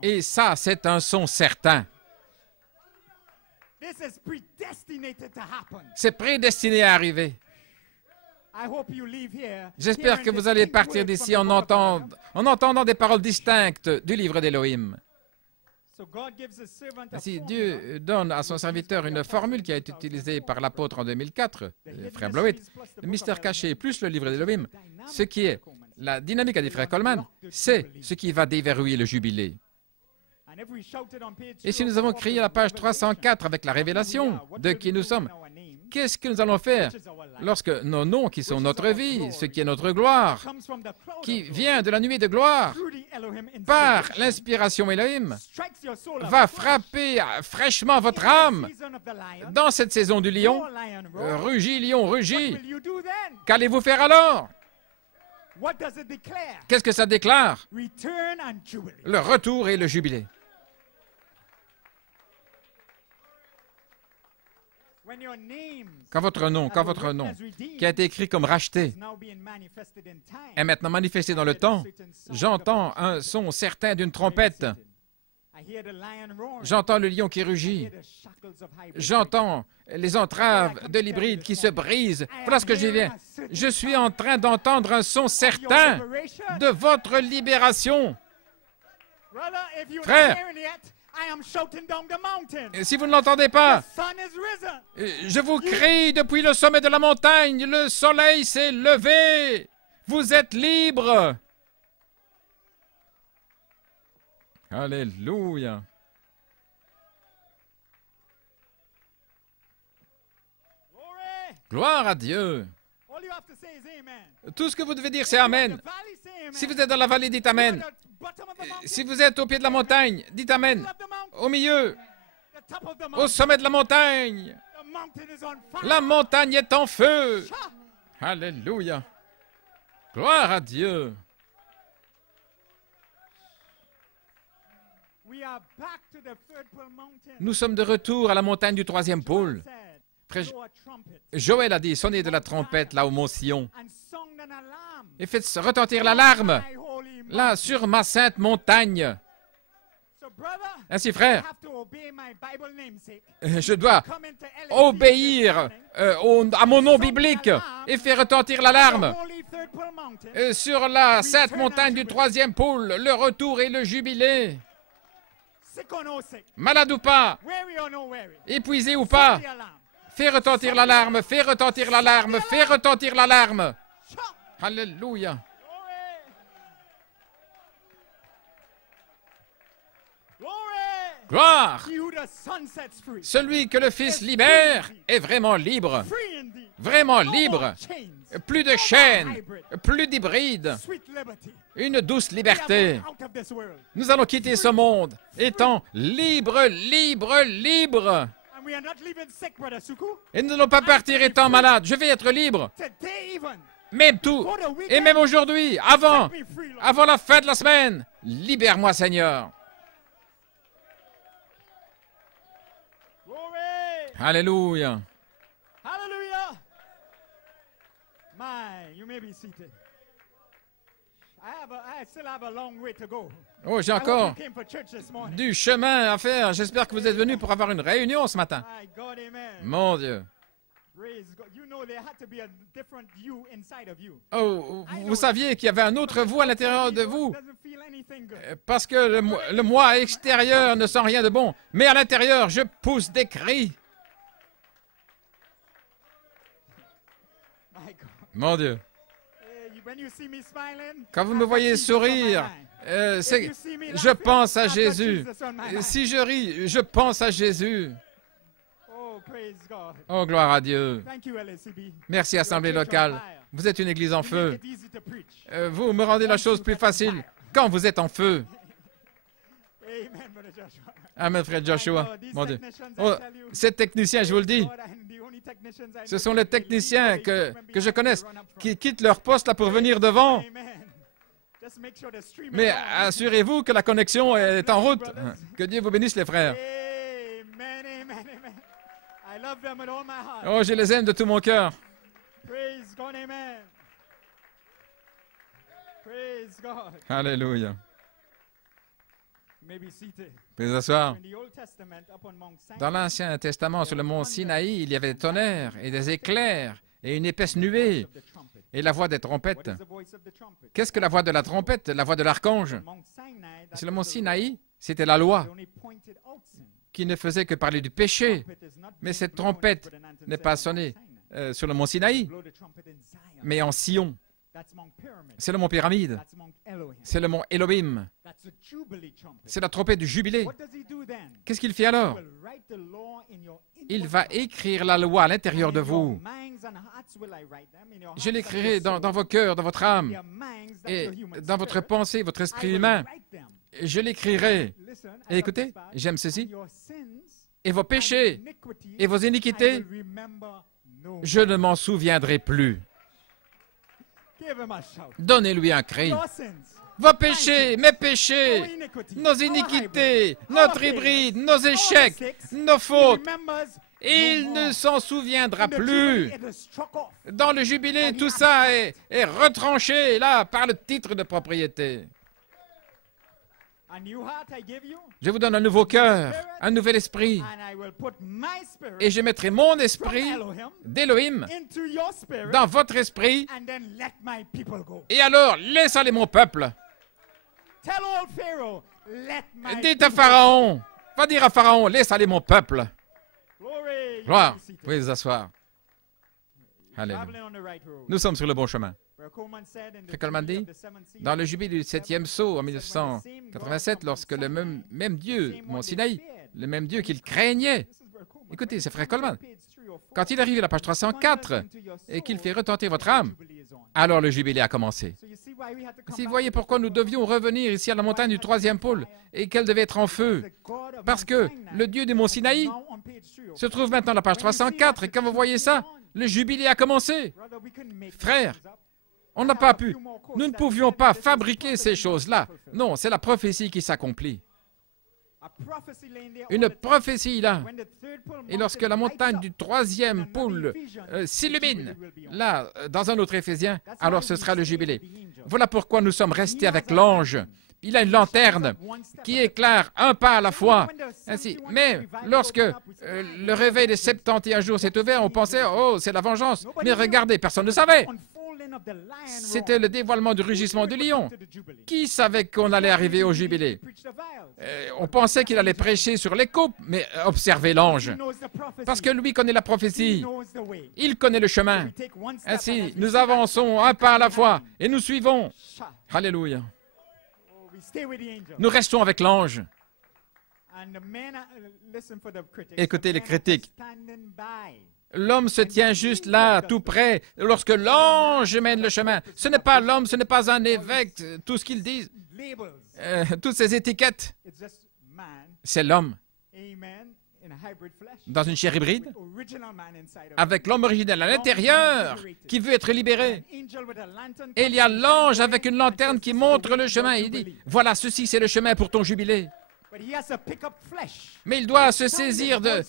Et ça, c'est un son certain. C'est prédestiné à arriver. J'espère que vous allez partir d'ici en entendant des paroles distinctes du livre d'Élohim. Ainsi, Dieu donne à son serviteur une formule qui a été utilisée par l'apôtre en 2004, frère Blowett, le mystère caché plus le livre d'Élohim, ce qui est la dynamique à des frères Coleman, c'est ce qui va déverrouiller le jubilé. Et si nous avons crié à la page 304 avec la révélation de qui nous sommes, qu'est-ce que nous allons faire lorsque nos noms qui sont notre vie, ce qui est notre gloire, qui vient de la nuée de gloire, par l'inspiration Elohim, va frapper fraîchement votre âme dans cette saison du lion? Rugis, lion, rugis. Qu'allez-vous faire alors? Qu'est-ce que ça déclare? Le retour et le jubilé. Quand votre nom, qui a été écrit comme racheté, est maintenant manifesté dans le temps, j'entends un son certain d'une trompette. J'entends le lion qui rugit. J'entends les entraves de l'hybride qui se brisent. Voilà ce que je viens. Je suis en train d'entendre un son certain de votre libération. Frère, Et si vous ne l'entendez pas, je vous crie depuis le sommet de la montagne, le soleil s'est levé. Vous êtes libres. Alléluia. Gloire à Dieu. Tout ce que vous devez dire, c'est Amen. Si vous êtes dans la vallée, dites Amen. Si vous êtes au pied de la montagne, dites Amen. Au milieu, au sommet de la montagne, la montagne est en feu. Alléluia. Gloire à Dieu. Nous sommes de retour à la montagne du troisième pôle. Joël a dit, sonnez de la trompette là au mont Sion et faites retentir l'alarme là sur ma sainte montagne. Ainsi, frère, je dois obéir à mon nom biblique et faire retentir l'alarme sur la sainte montagne du troisième pôle, le retour et le jubilé. Malade ou pas, épuisé ou pas, fais retentir l'alarme, fais retentir l'alarme, fais retentir l'alarme. Alléluia. Gloire. Celui que le Fils libère est vraiment libre. Vraiment libre. Plus de chaînes, plus d'hybrides. Une douce liberté. Nous allons quitter ce monde étant libres, libres, libres. Et nous n'allons pas partir étant malades. Je vais être libre. Même tout. Et même aujourd'hui, avant la fin de la semaine. Libère-moi, Seigneur. Alléluia. Hallelujah. My, you may be seated. I still have a long way to go. Oh, j'ai encore du chemin à faire. J'espère que vous êtes venus pour avoir une réunion ce matin. Mon Dieu. Oh, vous saviez qu'il y avait un autre vous à l'intérieur de vous. Parce que le moi extérieur ne sent rien de bon. Mais à l'intérieur, je pousse des cris. Mon Dieu. Quand vous me voyez sourire, je pense à Jésus. Si je ris, je pense à Jésus. Oh, gloire à Dieu. Merci, Assemblée locale. Vous êtes une église en feu. Vous me rendez la chose plus facile quand vous êtes en feu. Amen, frère Joshua. Mon Dieu. Oh, ces techniciens, je vous le dis, ce sont les techniciens que je connaisse qui quittent leur poste là pour venir devant. Mais assurez-vous que la connexion est en route. Que Dieu vous bénisse, les frères. Oh, je les aime de tout mon cœur. Alléluia. Veuillez asseoir. Dans l'Ancien Testament, sur le mont Sinaï, il y avait des tonnerres et des éclairs et une épaisse nuée et la voix des trompettes. Qu'est-ce que la voix de la trompette? La voix de l'archange. Sur le mont Sinaï, c'était la loi qui ne faisait que parler du péché. Mais cette trompette n'est pas sonnée sur le mont Sinaï, mais en Sion. C'est le mont Pyramide. C'est le mont Elohim. C'est la trompette du jubilé. Qu'est-ce qu'il fait alors? Il va écrire la loi à l'intérieur de vous. Je l'écrirai dans vos cœurs, dans votre âme, et dans votre pensée, votre esprit humain. Je l'écrirai. Et écoutez, j'aime ceci. Et vos péchés et vos iniquités, je ne m'en souviendrai plus. Donnez-lui un cri. Vos péchés, mes péchés, nos iniquités, notre hybride, nos échecs, nos fautes, il ne s'en souviendra plus. Dans le jubilé, tout ça est retranché là par le titre de propriété. Je vous donne un nouveau cœur, un nouvel esprit. Et je mettrai mon esprit d'Élohim dans votre esprit. Et alors, laisse aller mon peuple. Dites à Pharaon Va dire à Pharaon, laisse aller mon peuple. Gloire. Vous pouvez vous asseoir. Alléluia. Nous sommes sur le bon chemin. Frère Coleman dit, dans le jubilé du 7e sceau en 1987, lorsque le même Dieu, Mont Sinaï, le même Dieu qu'il craignait, écoutez, c'est Frère Coleman, quand il arrive à la page 304 et qu'il fait retentir votre âme, alors le jubilé a commencé. Si vous voyez pourquoi nous devions revenir ici à la montagne du 3e pôle et qu'elle devait être en feu, parce que le Dieu du Mont Sinaï se trouve maintenant à la page 304 et quand vous voyez ça, le jubilé a commencé. Frère, on n'a pas pu. Nous ne pouvions pas fabriquer ces choses-là. Non, c'est la prophétie qui s'accomplit. Une prophétie là. Et lorsque la montagne du 3e pôle s'illumine, là, dans un autre Éphésiens, alors ce sera le jubilé. Voilà pourquoi nous sommes restés avec l'ange. Il a une lanterne qui éclaire un pas à la fois. Ainsi. Mais lorsque le réveil des 71 jours s'est ouvert, on pensait, oh, c'est la vengeance. Mais regardez, personne ne savait. C'était le dévoilement du rugissement du lion. Qui savait qu'on allait arriver au jubilé? On pensait qu'il allait prêcher sur les coupes, mais observez l'ange. Parce que lui connaît la prophétie. Il connaît le chemin. Ainsi, nous avançons un pas à la fois et nous suivons. Alléluia. Nous restons avec l'ange. Écoutez les critiques. L'homme se tient juste là, tout près, lorsque l'ange mène le chemin. Ce n'est pas l'homme, ce n'est pas un évêque, tout ce qu'ils disent. Toutes ces étiquettes, c'est l'homme. Dans une chair hybride, avec l'homme originel à l'intérieur, qui veut être libéré. Et il y a l'ange avec une lanterne qui montre le chemin. Il dit, voilà, ceci c'est le chemin pour ton jubilé. Mais il doit se saisir de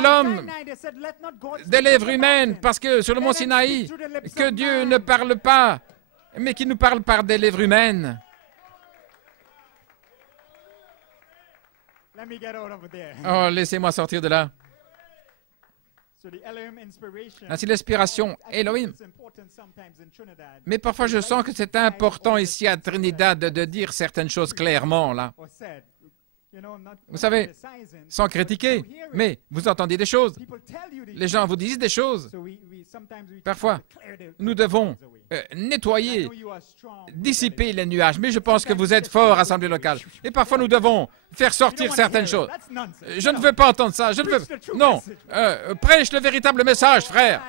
l'homme, des lèvres humaines, parce que sur le mont Sinaï, que Dieu ne parle pas, mais qu'il nous parle par des lèvres humaines. Oh, laissez-moi sortir de là. Ainsi, l'inspiration Elohim. Mais parfois, je sens que c'est important ici à Trinidad de dire certaines choses clairement, là. Vous savez, sans critiquer, mais vous entendez des choses. Les gens vous disent des choses. Parfois, nous devons nettoyer, dissiper les nuages. Mais je pense que vous êtes fort, Assemblée locale. Et parfois, nous devons faire sortir certaines choses. Je ne veux pas entendre ça. Je ne veux... Non, prêche le véritable message, frère.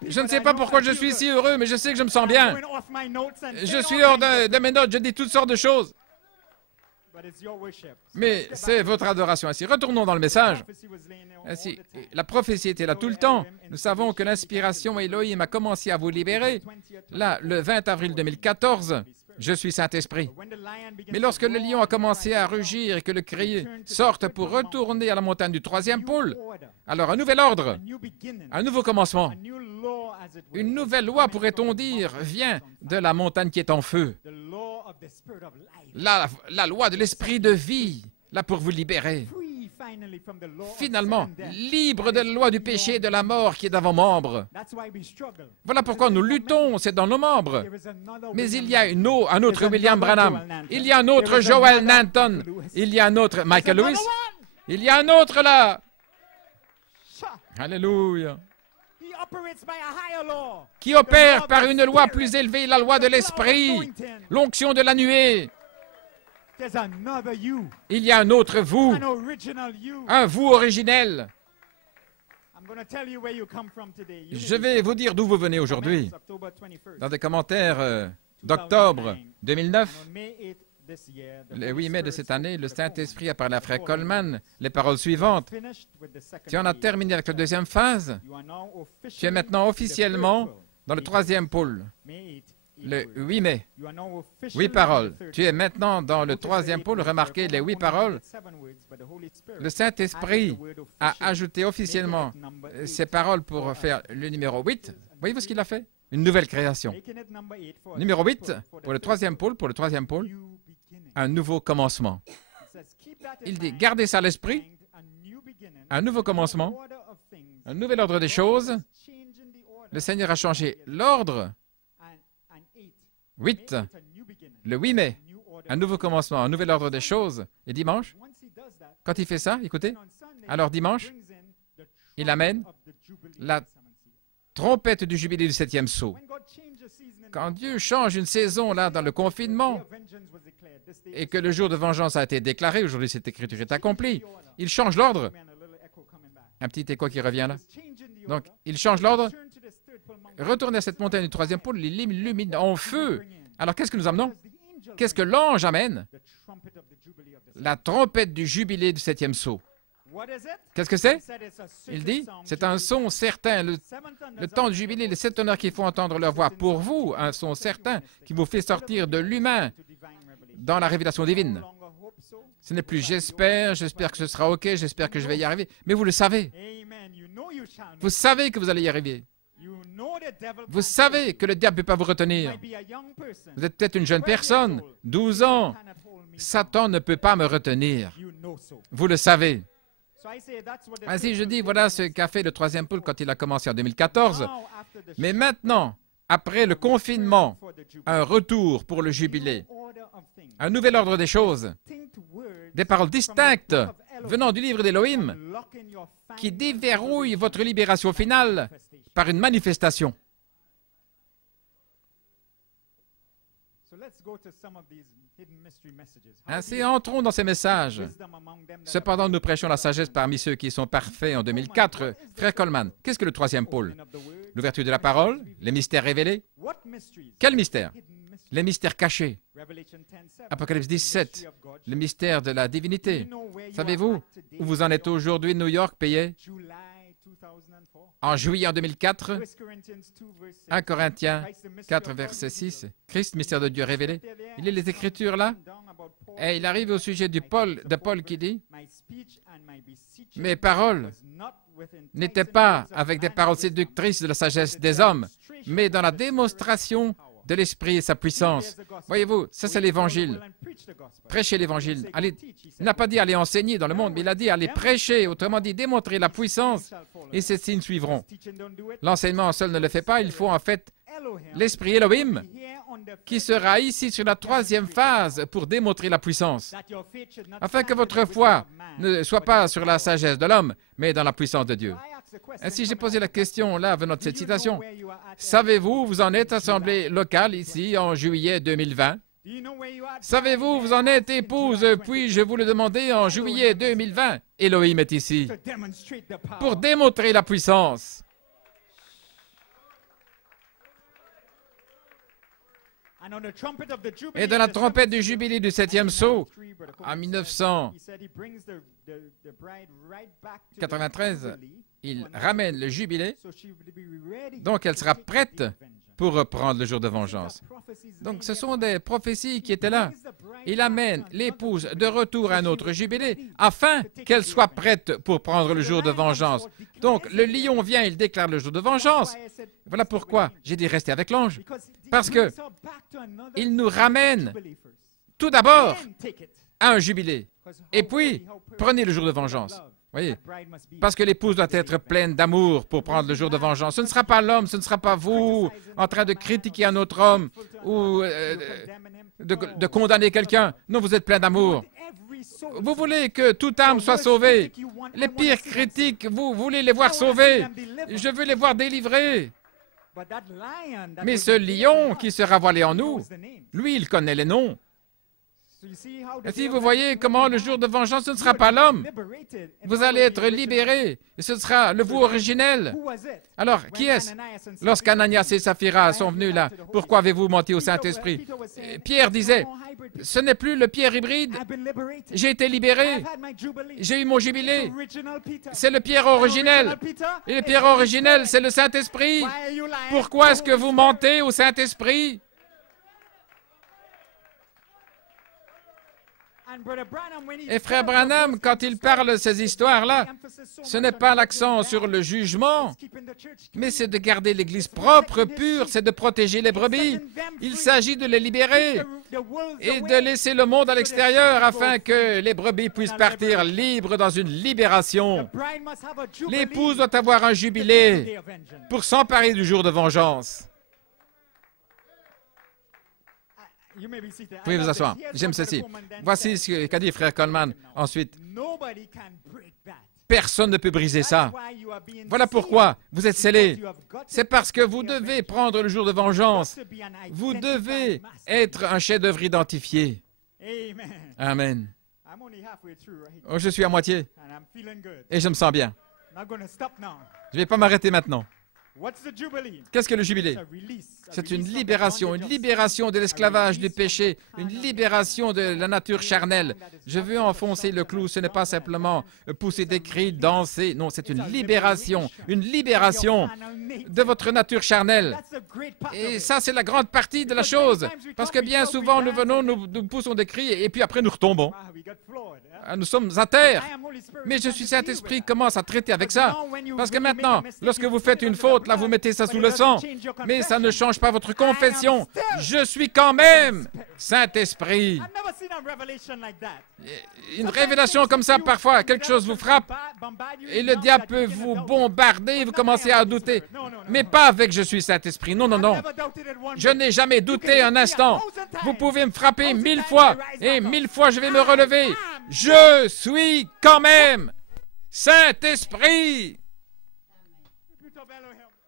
Je ne sais pas pourquoi je suis si heureux, mais je sais que je me sens bien. Je suis hors de mes notes, je dis toutes sortes de choses. Mais c'est votre adoration. Ainsi, retournons dans le message. Ainsi, la prophétie était là tout le temps. Nous savons que l'inspiration Elohim a commencé à vous libérer. Là, le 20 avril 2014, je suis Saint-Esprit. Mais lorsque le lion a commencé à rugir et que le crier sorte pour retourner à la montagne du 3e pôle, alors un nouvel ordre, un nouveau commencement, une nouvelle loi, pourrait-on dire, vient de la montagne qui est en feu. La loi de l'esprit de vie, là pour vous libérer. Finalement, libre de la loi du péché et de la mort qui est dans vos membres. Voilà pourquoi nous luttons, c'est dans nos membres. Mais il y a un autre William Branham, il y a un autre Joel Nanton, il y a un autre Michael Lewis, il y a un autre là. Alléluia. Qui opère par une loi plus élevée, la loi de l'esprit, l'onction de la nuée. Il y a un autre vous, un vous originel. Je vais vous dire d'où vous venez aujourd'hui. Dans des commentaires d'octobre 2009, le 8 mai de cette année, le Saint-Esprit a parlé à Frère Coleman les paroles suivantes. Tu en as terminé avec la deuxième phase. Tu es maintenant officiellement dans le 3e pôle. Le 8 mai. 8 paroles. Tu es maintenant dans le 3e pôle. Remarquez les 8 paroles. Le Saint-Esprit a ajouté officiellement ces paroles pour faire le numéro 8. Voyez-vous ce qu'il a fait? Une nouvelle création. Numéro 8, pour le 3e pôle, un nouveau commencement. Il dit, gardez ça à l'esprit, un nouveau commencement, un nouvel ordre des choses. Le Seigneur a changé l'ordre. 8, le 8 mai, un nouveau commencement, un nouvel ordre des choses. Et dimanche, quand il fait ça, écoutez, alors dimanche, il amène la trompette du jubilé du 7e sceau. Quand Dieu change une saison là dans le confinement et que le jour de vengeance a été déclaré, aujourd'hui cette écriture est accomplie, il change l'ordre. Un petit écho qui revient là. Donc, il change l'ordre. Retournez à cette montagne du 3e pôle, il l'illumine en feu. Alors, qu'est-ce que nous amenons? Qu'est-ce que l'ange amène? La trompette du jubilé du 7e sceau. Qu'est-ce que c'est? Il dit, c'est un son certain, le temps du jubilé, les 7 honneurs qu'il faut entendre leur voix. Pour vous, un son certain qui vous fait sortir de l'humain dans la révélation divine. Ce n'est plus j'espère que ce sera OK, j'espère que je vais y arriver. Mais vous le savez. Vous savez que vous allez y arriver. Vous savez que le diable ne peut pas vous retenir. Vous êtes peut-être une jeune personne, 12 ans. Satan ne peut pas me retenir. Vous le savez. Ainsi, je dis, voilà ce qu'a fait le 3e pôle quand il a commencé en 2014. Mais maintenant, après le confinement, un retour pour le jubilé, un nouvel ordre des choses, des paroles distinctes venant du livre d'Élohim qui déverrouillent votre libération finale par une manifestation. Ainsi, entrons dans ces messages. Cependant, nous prêchons la sagesse parmi ceux qui sont parfaits en 2004. Frère Coleman, qu'est-ce que le 3e pôle? L'ouverture de la parole, les mystères révélés. Quels mystères? Les mystères cachés. Apocalypse 17, le mystère de la divinité. Savez-vous où vous en êtes aujourd'hui, New York, payé? En juillet en 2004, 1 Corinthiens 4, verset 6, Christ, mystère de Dieu révélé. Il lit les Écritures là, et il arrive au sujet de Paul qui dit, « Mes paroles n'étaient pas avec des paroles séductrices de la sagesse des hommes, mais dans la démonstration de l'Esprit et sa puissance. » Voyez-vous, ça c'est l'Évangile. Prêchez l'Évangile. Il n'a pas dit aller enseigner dans le monde, mais il a dit aller prêcher, autrement dit démontrer la puissance, et ces signes suivront. L'enseignement seul ne le fait pas, il faut en fait l'Esprit Elohim qui sera ici sur la 3e phase pour démontrer la puissance, afin que votre foi ne soit pas sur la sagesse de l'homme, mais dans la puissance de Dieu. Ainsi, j'ai posé la question là, venant de cette citation. Savez-vous, vous en êtes assemblée locale ici en juillet 2020? Savez-vous, vous en êtes épouse, puis-je vous le demander en juillet 2020? Elohim est ici pour démontrer la puissance. Et dans la trompette du jubilé du 7e sceau, en 1993, il ramène le jubilé, donc elle sera prête pour reprendre le jour de vengeance. Donc ce sont des prophéties qui étaient là. Il amène l'épouse de retour à un autre jubilé afin qu'elle soit prête pour prendre le jour de vengeance. Donc le lion vient, il déclare le jour de vengeance. Voilà pourquoi j'ai dit rester avec l'ange. Parce que il nous ramène tout d'abord à un jubilé. Et puis, prenez le jour de vengeance. Voyez, parce que l'épouse doit être pleine d'amour pour prendre le jour de vengeance. Ce ne sera pas l'homme, ce ne sera pas vous en train de critiquer un autre homme ou de condamner quelqu'un. Non, vous êtes plein d'amour. Vous voulez que toute âme soit sauvée. Les pires critiques, vous voulez les voir sauvés. Je veux les voir délivrés. Mais ce lion qui sera voilé en nous, lui, il connaît les noms. Et si vous voyez comment le jour de vengeance, ce ne sera pas l'homme. Vous allez être libérés. Et ce sera le vous originel. Alors, qui est-ce? Lorsqu'Ananias et Saphira sont venus là, pourquoi avez-vous menti au Saint-Esprit? Pierre disait, ce n'est plus le Pierre hybride. J'ai été libéré. J'ai eu mon jubilé. C'est le Pierre originel. Et le Pierre originel, c'est le Saint-Esprit. Pourquoi est-ce que vous mentez au Saint-Esprit? Et Frère Branham, quand il parle de ces histoires-là, ce n'est pas l'accent sur le jugement, mais c'est de garder l'Église propre, pure, c'est de protéger les brebis. Il s'agit de les libérer et de laisser le monde à l'extérieur afin que les brebis puissent partir libres dans une libération. L'épouse doit avoir un jubilé pour s'emparer du jour de vengeance. Vous pouvez vous asseoir. J'aime ceci. Voici ce qu'a dit frère Coleman. Ensuite, personne ne peut briser ça. Voilà pourquoi vous êtes scellés. C'est parce que vous devez prendre le jour de vengeance. Vous devez être un chef-d'œuvre identifié. Amen. Oh, je suis à moitié et je me sens bien. Je ne vais pas m'arrêter maintenant. Qu'est-ce que le jubilé? C'est une libération de l'esclavage, du péché, une libération de la nature charnelle. Je veux enfoncer le clou, ce n'est pas simplement pousser des cris, danser. Non, c'est une libération de votre nature charnelle. Et ça, c'est la grande partie de la chose. Parce que bien souvent, nous venons, nous poussons des cris et puis après, nous retombons. Nous sommes à terre. Mais je suis Saint-Esprit commence à traiter avec ça. Parce que maintenant, lorsque vous faites une faute, là, vous mettez ça sous le sang. Mais ça ne change pas votre confession. Je suis quand même Saint-Esprit. Une révélation comme ça, parfois, quelque chose vous frappe et le diable peut vous bombarder et vous commencez à douter. Mais pas avec je suis Saint-Esprit. Non, non, non. Je n'ai jamais douté un instant. Vous pouvez me frapper 1000 fois et 1000 fois je vais me relever. Je suis quand même Saint-Esprit.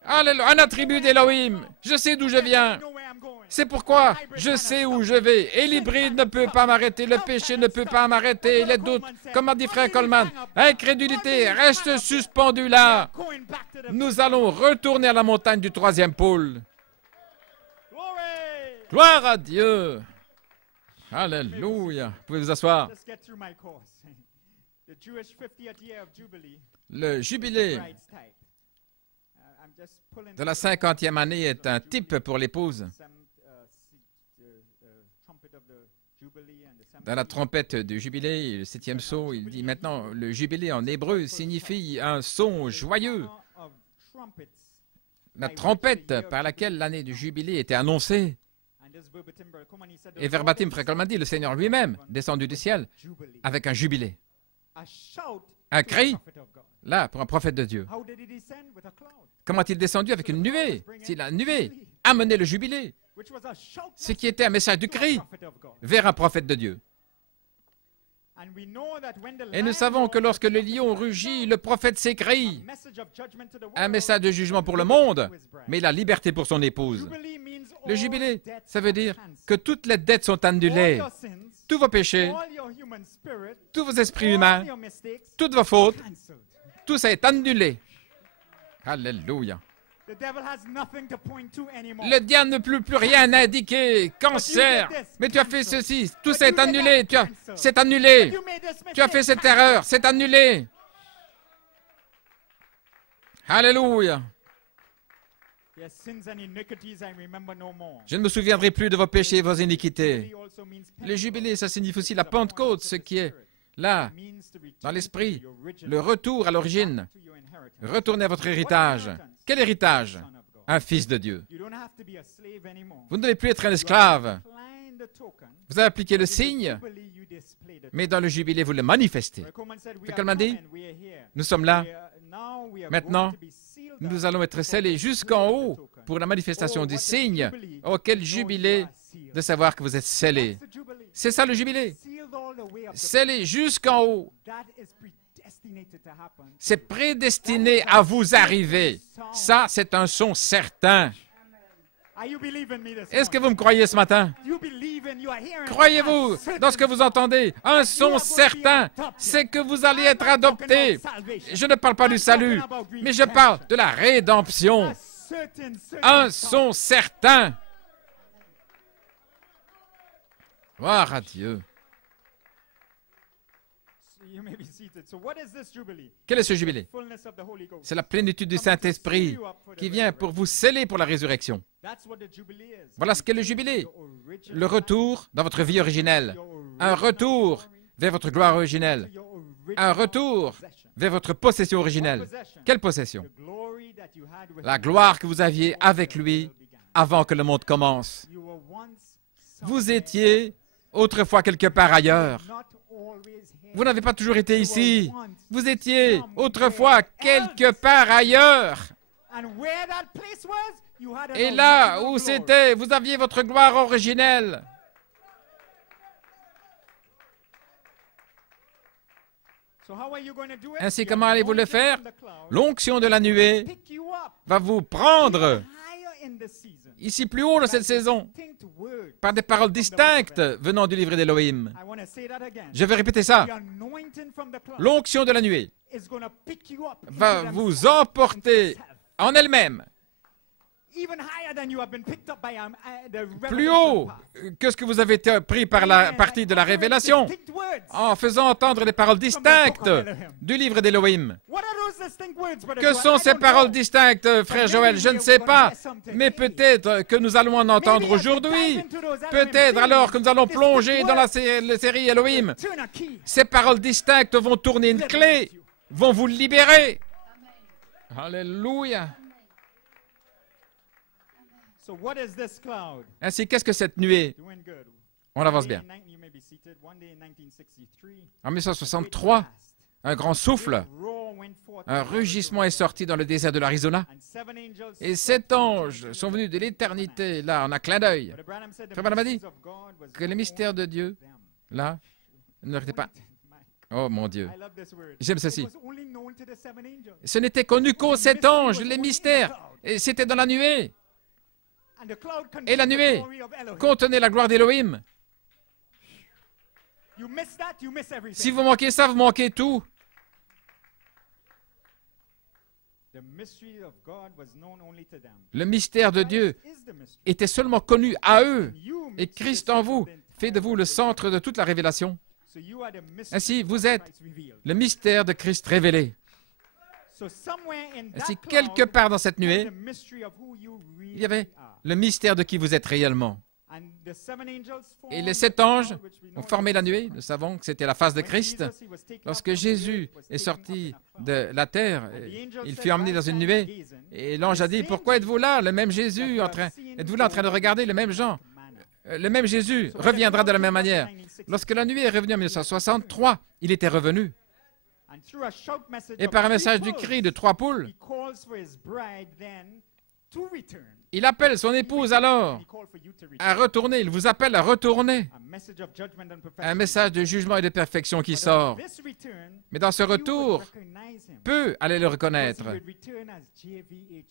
Alléluia, un attribut d'Élohim. Je sais d'où je viens. C'est pourquoi je sais où je vais. Et l'hybride ne peut pas m'arrêter. Le péché ne peut pas m'arrêter. Les doutes, comme a dit frère Coleman, incrédulité reste suspendue là. Nous allons retourner à la montagne du troisième pôle. Gloire à Dieu. Alléluia. Vous pouvez vous asseoir. Le jubilé de la 50e année est un type pour l'épouse. Dans la trompette du jubilé, le 7e sceau, il dit maintenant, le jubilé en hébreu signifie un son joyeux. La trompette par laquelle l'année du jubilé était annoncée. Et verbatim, frère Coleman dit, le Seigneur lui-même, descendu du ciel, avec un jubilé. Un cri, là, pour un prophète de Dieu. Comment est-il descendu? Avec une nuée. Si la nuée amenait le jubilé, ce qui était un message du cri vers un prophète de Dieu. Et nous savons que lorsque le lion rugit, le prophète s'écrie. Un message de jugement pour le monde, mais la liberté pour son épouse. Le jubilé, ça veut dire que toutes les dettes sont annulées. Tous vos péchés, tous vos esprits humains, toutes vos fautes, tout ça est annulé. Alléluia. Le diable ne peut plus rien indiquer. Cancer. Mais tu as fait ceci. Tout ça est annulé. C'est annulé. Tu as fait cette erreur. C'est annulé. Alléluia. Je ne me souviendrai plus de vos péchés et vos iniquités. Le jubilé, ça signifie aussi la Pentecôte, ce qui est là, dans l'esprit, le retour à l'origine. Retournez à votre héritage. Quel héritage? Un fils de Dieu. Vous ne devez plus être un esclave. Vous avez appliqué le signe, mais dans le jubilé, vous le manifestez. C'est comme m'a dit, nous sommes là. Maintenant, nous allons être scellés jusqu'en haut pour la manifestation du signe. Oh, quel jubilé de savoir que vous êtes scellés. C'est ça le jubilé. Scellés jusqu'en haut. C'est prédestiné à vous arriver. Ça, c'est un son certain. Est-ce que vous me croyez ce matin? Croyez-vous dans ce que vous entendez? Un son certain, c'est que vous allez être adopté. Je ne parle pas du salut, mais je parle de la rédemption. Un son certain. Gloire à Dieu. Quel est ce jubilé? C'est la plénitude du Saint-Esprit qui vient pour vous sceller pour la résurrection. Voilà ce qu'est le jubilé. Le retour dans votre vie originelle. Un retour vers votre gloire originelle. Un retour vers votre possession originelle. Quelle possession? La gloire que vous aviez avec lui avant que le monde commence. Vous étiez autrefois quelque part ailleurs. Vous n'avez pas toujours été ici. Vous étiez autrefois quelque part ailleurs. Et là où c'était, vous aviez votre gloire originelle. Ainsi, comment allez-vous le faire? L'onction de la nuée va vous prendre ici plus haut dans cette saison, par des paroles distinctes venant du livre d'Élohim. Je vais répéter ça. L'onction de la nuée va vous emporter en elle-même, plus haut que ce que vous avez été pris par la partie de la révélation, en faisant entendre les paroles distinctes du livre d'Élohim. Que sont ces paroles distinctes, frère Joël? Je ne sais pas, mais peut-être que nous allons en entendre aujourd'hui. Peut-être alors que nous allons plonger dans la série Elohim. Ces paroles distinctes vont tourner une clé, vont vous libérer. Alléluia. Ainsi, qu'est-ce que cette nuée? On avance bien. En 1963, un grand souffle, un rugissement est sorti dans le désert de l'Arizona. Et 7 anges sont venus de l'éternité, là, en un clin d'œil. Frère Branham a dit que les mystères de Dieu, là, ne l'étaient pas. Oh mon Dieu, j'aime ceci. Ce n'était connu qu'aux 7 anges, les mystères, et c'était dans la nuée. Et la nuée contenait la gloire d'Élohim. Si vous manquez ça, vous manquez tout. Le mystère de Dieu était seulement connu à eux. Et Christ en vous fait de vous le centre de toute la révélation. Ainsi, vous êtes le mystère de Christ révélé. Ainsi, quelque part dans cette nuée, il y avait le mystère de qui vous êtes réellement. Et les 7 anges ont formé la nuée. Nous savons que c'était la face de Christ. Lorsque Jésus est sorti de la terre, il fut emmené dans une nuée. Et l'ange a dit, pourquoi êtes-vous là, le même Jésus, êtes-vous là en train de regarder le même Jean? Le même Jésus reviendra de la même manière. Lorsque la nuée est revenue en 1963, il était revenu. Et par un message du cri de 3 poules, il appelle son épouse alors à retourner. Il vous appelle à retourner. Un message de jugement et de perfection qui sort. Mais dans ce retour, peu allaient le reconnaître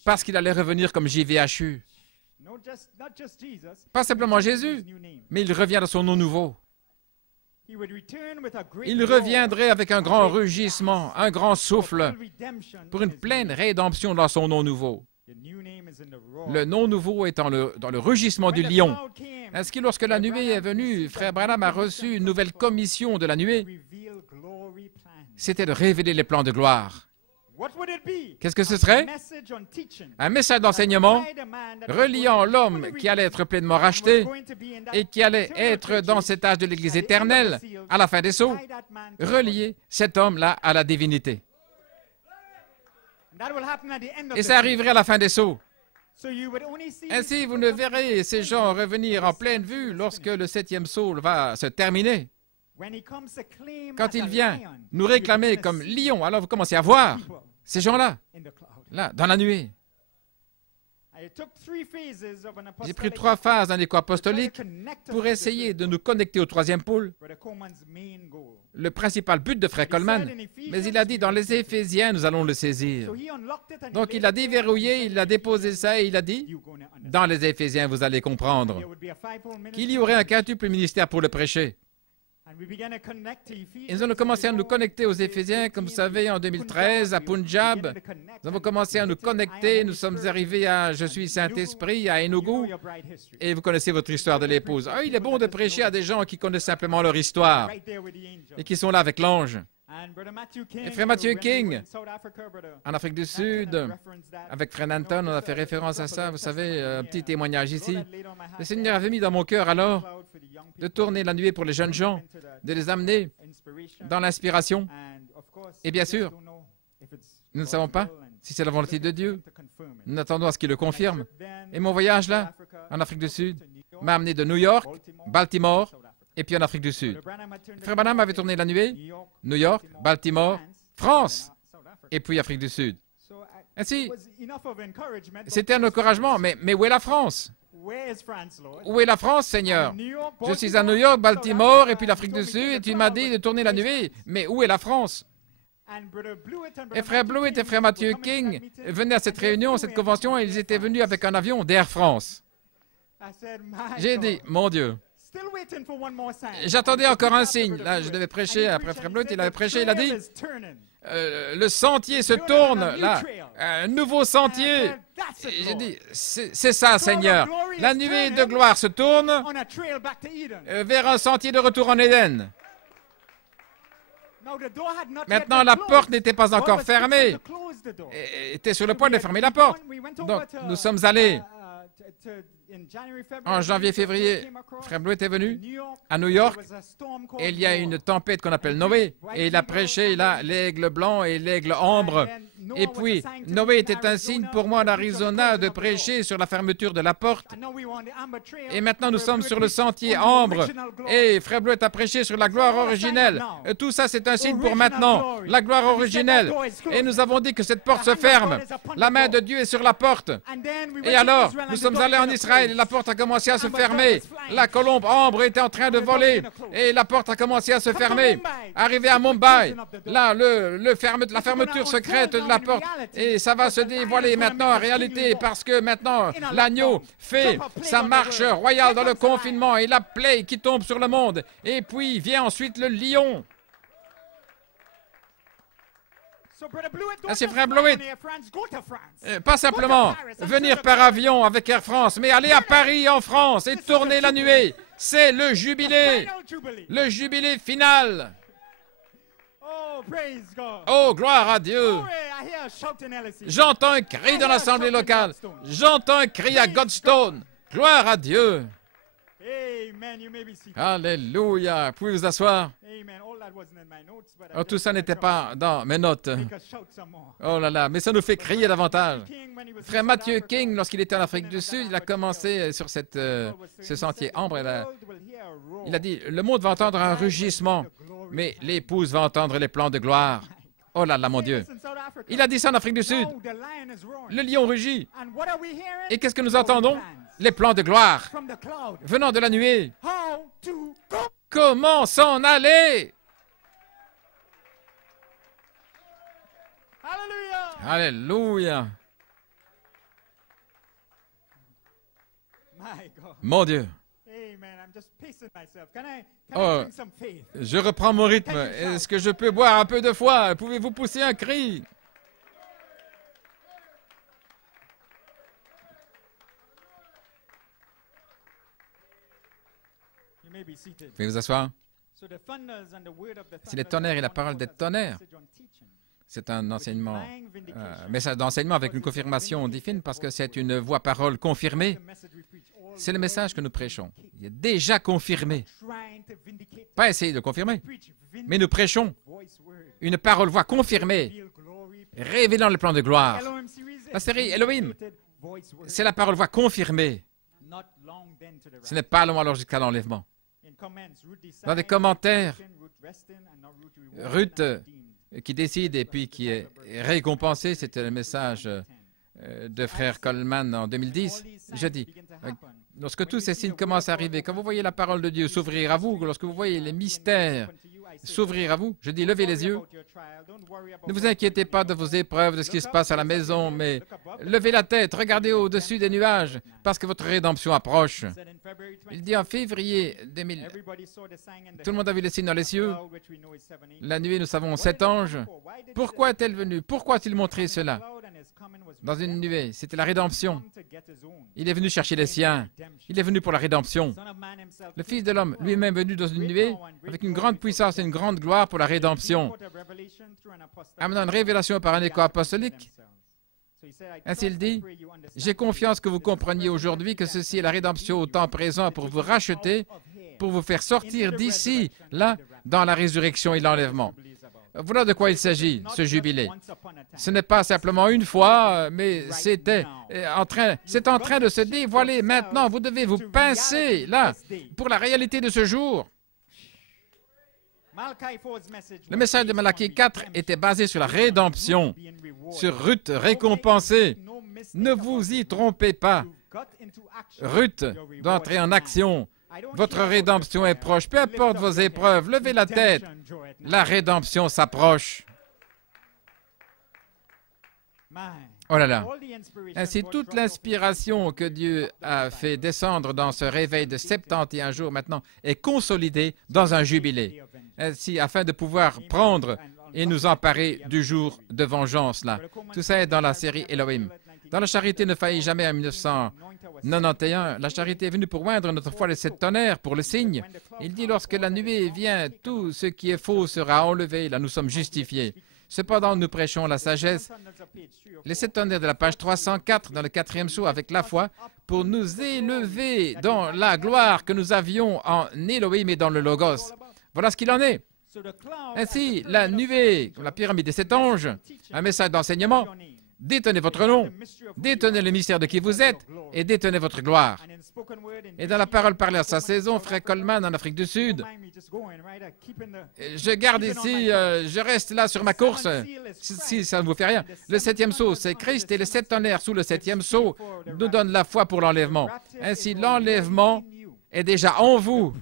parce qu'il allait revenir comme JVHU. Pas simplement Jésus, mais il revient dans son nom nouveau. Il reviendrait avec un grand rugissement, un grand souffle, pour une pleine rédemption dans son nom nouveau. Le nom nouveau est dans le rugissement du lion. Est-ce que lorsque la nuée est venue, frère Branham a reçu une nouvelle commission de la nuée? C'était de révéler les plans de gloire. Qu'est-ce que ce serait? Un message d'enseignement reliant l'homme qui allait être pleinement racheté et qui allait être dans cet âge de l'Église éternelle à la fin des sceaux, relier cet homme-là à la divinité. Et ça arriverait à la fin des sceaux. Ainsi, vous ne verrez ces gens revenir en pleine vue lorsque le 7e sceau va se terminer. Quand il vient nous réclamer comme lion, alors vous commencez à voir ces gens-là, là, dans la nuée. J'ai pris 3 phases d'un écho apostolique pour essayer de nous connecter au 3e pôle, le principal but de Frère Coleman. Mais il a dit, dans les Éphésiens, nous allons le saisir. Donc il a déverrouillé, il a déposé ça et il a dit, dans les Éphésiens, vous allez comprendre qu'il y aurait un quintuple ministère pour le prêcher. Et nous avons commencé à nous connecter aux Éphésiens, comme vous savez, en 2013, à Punjab. Nous avons commencé à nous connecter. Nous sommes arrivés à Je suis Saint-Esprit, à Enugu. Et vous connaissez votre histoire de l'épouse. Ah, il est bon de prêcher à des gens qui connaissent simplement leur histoire et qui sont là avec l'ange. Et Frère Matthew King, en Afrique du Sud, avec Frère Nanton, on a fait référence à ça. Vous savez, un petit témoignage ici. Le Seigneur avait mis dans mon cœur alors de tourner la nuée pour les jeunes gens, de les amener dans l'inspiration. Et bien sûr, nous ne savons pas si c'est la volonté de Dieu. Nous attendons à ce qu'il le confirme. Et mon voyage là, en Afrique du Sud, m'a amené de New York, Baltimore, et puis en Afrique du Sud. Frère Branham avait tourné la nuée, New York, Baltimore, France, et puis Afrique du Sud. Ainsi, c'était un encouragement, mais où est la France? Où est la France, Seigneur? Je suis à New York, Baltimore, et puis l'Afrique du Sud, et tu m'as dit de tourner la nuée, mais où est la France? Et frère Blewett et frère Matthew King venaient à cette réunion, cette convention, et ils étaient venus avec un avion d'Air France. J'ai dit, mon Dieu, j'attendais encore un signe. Là, je devais prêcher après frère Blewett, il avait prêché, il a dit, le sentier se tourne, là, un nouveau sentier. J'ai dit, c'est ça, Seigneur. La nuée de gloire se tourne vers un sentier de retour en Éden. Maintenant, la porte n'était pas encore fermée. Était sur le point de fermer la porte. Donc, nous sommes allés. En janvier-février, frère Blewett est venu à New York et il y a une tempête qu'on appelle Noé et il a prêché là l'aigle blanc et l'aigle ambre. Et puis, Noé était un signe pour moi en Arizona de prêcher sur la fermeture de la porte. Et maintenant, nous sommes sur le sentier ambre et frère Blewett a prêché sur la gloire originelle. Tout ça, c'est un signe pour maintenant, la gloire originelle. Et nous avons dit que cette porte se ferme. La main de Dieu est sur la porte. Et alors, nous sommes allés en Israël et la porte a commencé à se fermer. La colombe ambre était en train de voler et la porte a commencé à se fermer. Arrivé à Mumbai, là, la fermeture secrète de la porte et ça va se dévoiler maintenant en réalité parce que maintenant l'agneau fait sa marche royale dans le confinement et la plaie qui tombe sur le monde. Et puis vient ensuite le lion. C'est frère Blewett, pas simplement venir par avion avec Air France, mais aller à Paris en France et tourner la nuée. C'est le jubilé final. Oh, gloire à Dieu. J'entends un cri dans l'assemblée locale. J'entends un cri à Godstone. Gloire à Dieu. Alléluia. Vous pouvez vous asseoir. Oh, tout ça n'était pas dans mes notes. Oh là là, mais ça nous fait crier davantage. Frère Matthew King, lorsqu'il était en Afrique du Sud, il a commencé sur ce sentier ambre. Il a dit, le monde va entendre un rugissement, mais l'épouse va entendre les plans de gloire. Oh là là, mon Dieu. Il a dit ça en Afrique du Sud. Le lion rugit. Et qu'est-ce que nous entendons? Les plans de gloire venant de la nuée. Comment s'en aller? Alléluia. Mon Dieu. Oh, je reprends mon rythme. Est-ce que je peux boire un peu de foi? Pouvez-vous pousser un cri? Vous pouvez vous asseoir? C'est les tonnerres et la parole des tonnerres. C'est un enseignement, message d'enseignement avec une confirmation divine parce que c'est une voix-parole confirmée. C'est le message que nous prêchons. Il est déjà confirmé. Pas essayer de confirmer, mais nous prêchons une parole-voix confirmée, révélant le plan de gloire. La série Elohim, c'est la parole-voix confirmée. Ce n'est pas long alors jusqu'à l'enlèvement. Dans des commentaires, Ruth qui décide et puis qui est récompensée, c'était le message de frère Coleman en 2010. Je dis, lorsque tous ces signes commencent à arriver, quand vous voyez la parole de Dieu s'ouvrir à vous, lorsque vous voyez les mystères s'ouvrir à vous, je dis, levez les yeux. Ne vous inquiétez pas de vos épreuves, de ce qui se passe à la maison, mais levez la tête, regardez au-dessus des nuages, parce que votre rédemption approche. Il dit en février 2000, tout le monde a vu les signes dans les cieux. La nuit, nous savons, 7 anges. Pourquoi est-elle venue? Pourquoi a-t-il montré cela? Dans une nuée, c'était la rédemption. Il est venu chercher les siens. Il est venu pour la rédemption. Le Fils de l'homme, lui-même venu dans une nuée, avec une grande puissance et une grande gloire pour la rédemption. Amenant une révélation par un écho apostolique. Ainsi il dit, j'ai confiance que vous compreniez aujourd'hui que ceci est la rédemption au temps présent pour vous racheter, pour vous faire sortir d'ici, là, dans la résurrection et l'enlèvement. Voilà de quoi il s'agit, ce jubilé. Ce n'est pas simplement une fois, mais c'est en train de se dévoiler maintenant. Vous devez vous pincer, là, pour la réalité de ce jour. Le message de Malachie 4 était basé sur la rédemption, sur Ruth récompensée. Ne vous y trompez pas. Ruth doit entrer en action. Votre rédemption est proche. Peu importe vos épreuves, levez la tête. La rédemption s'approche. Oh là là. Ainsi, toute l'inspiration que Dieu a fait descendre dans ce réveil de 71 jours maintenant est consolidée dans un jubilé. Ainsi, afin de pouvoir prendre et nous emparer du jour de vengeance là. Tout ça est dans la série Elohim. Dans la charité ne faillit jamais en 1991, la charité est venue pour oindre notre foi de sept tonnerres pour le signe. Il dit, lorsque la nuée vient, tout ce qui est faux sera enlevé. Là, nous sommes justifiés. Cependant, nous prêchons la sagesse. Les sept tonnerres de la page 304 dans le 4e sceau avec la foi pour nous élever dans la gloire que nous avions en Elohim et dans le Logos. Voilà ce qu'il en est. Ainsi, la nuée, la pyramide des sept anges, un message d'enseignement. Détenez votre nom, détenez le mystère de qui vous êtes et détenez votre gloire. Et dans la parole parlée à sa saison, Frère Coleman en Afrique du Sud, je garde ici, je reste là sur ma course, si ça ne vous fait rien. Le 7e sceau, c'est Christ et les sept tonnerres sous le 7e sceau nous donnent la foi pour l'enlèvement. Ainsi, l'enlèvement est déjà en vous.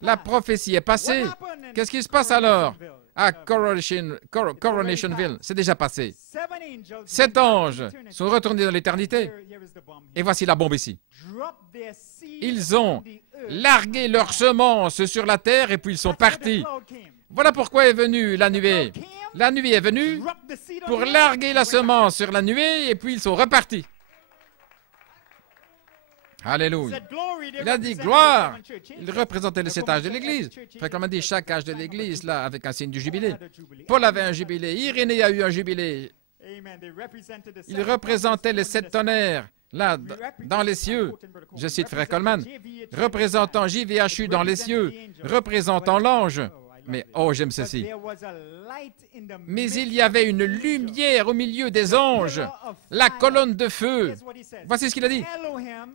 La prophétie est passée. Qu'est-ce qui se passe alors? À Coronationsville, c'est déjà passé. 7 anges sont retournés dans l'éternité. Et voici la bombe ici. Ils ont largué leurs semences sur la terre et puis ils sont partis. Voilà pourquoi est venue la nuée. La nuée est venue pour larguer la semence sur la nuée et puis ils sont repartis. Alléluia. Il a dit gloire. Il représentait les 7 âges de l'Église. Frère Coleman dit chaque âge de l'Église, là, avec un signe du jubilé. Paul avait un jubilé. Irénée a eu un jubilé. Il représentait les 7 tonnerres, là, dans les cieux. Je cite Frère Coleman. Représentant JVHU dans les cieux. Représentant l'ange. Mais, oh, j'aime ceci. Mais il y avait une lumière au milieu des anges, la colonne de feu. Voici ce qu'il a dit.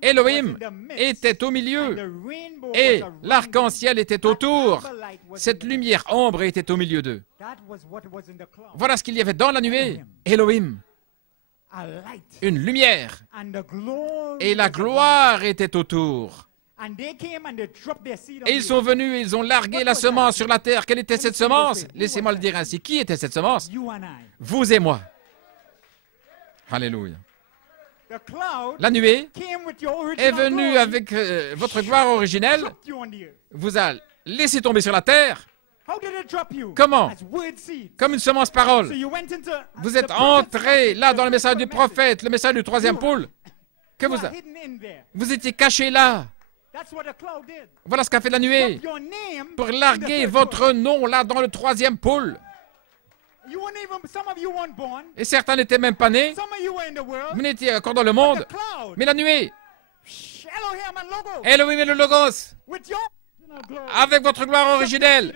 Elohim était au milieu et l'arc-en-ciel était autour. Cette lumière ombre était au milieu d'eux. Voilà ce qu'il y avait dans la nuée. Elohim. Une lumière. Et la gloire était autour. Et ils sont venus, ils ont largué la semence sur la terre. Quelle était cette semence? Laissez-moi le dire ainsi. Qui était cette semence? Vous et moi. Alléluia. La nuée est venue avec votre gloire originelle, vous a laissé tomber sur la terre. Comment? Comme une semence parole. Vous êtes entré là dans le message du prophète, le message du 3e pôle. Que vous étiez caché là. Voilà ce qu'a fait la nuée, pour larguer votre nom là dans le 3e pôle. Et certains n'étaient même pas nés, vous n'étiez encore dans le monde, mais la nuée, Elohim et le Logos, avec votre gloire originelle,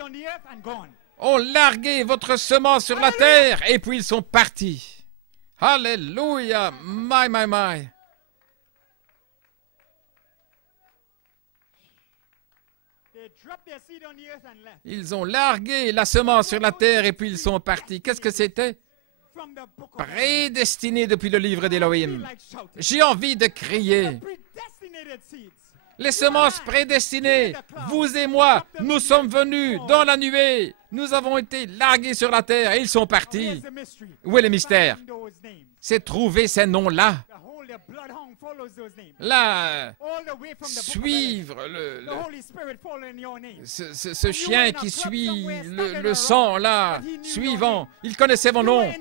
ont largué votre semence sur la terre et puis ils sont partis. Alléluia, my. Ils ont largué la semence sur la terre et puis ils sont partis. Qu'est-ce que c'était? Prédestiné depuis le livre d'Elohim. J'ai envie de crier. Les semences prédestinées, vous et moi, nous sommes venus dans la nuée. Nous avons été largués sur la terre et ils sont partis. Où est le mystère? C'est trouver ces noms-là. Là, suivre ce chien qui suit le sang, là, suivant. Il connaissait vos noms.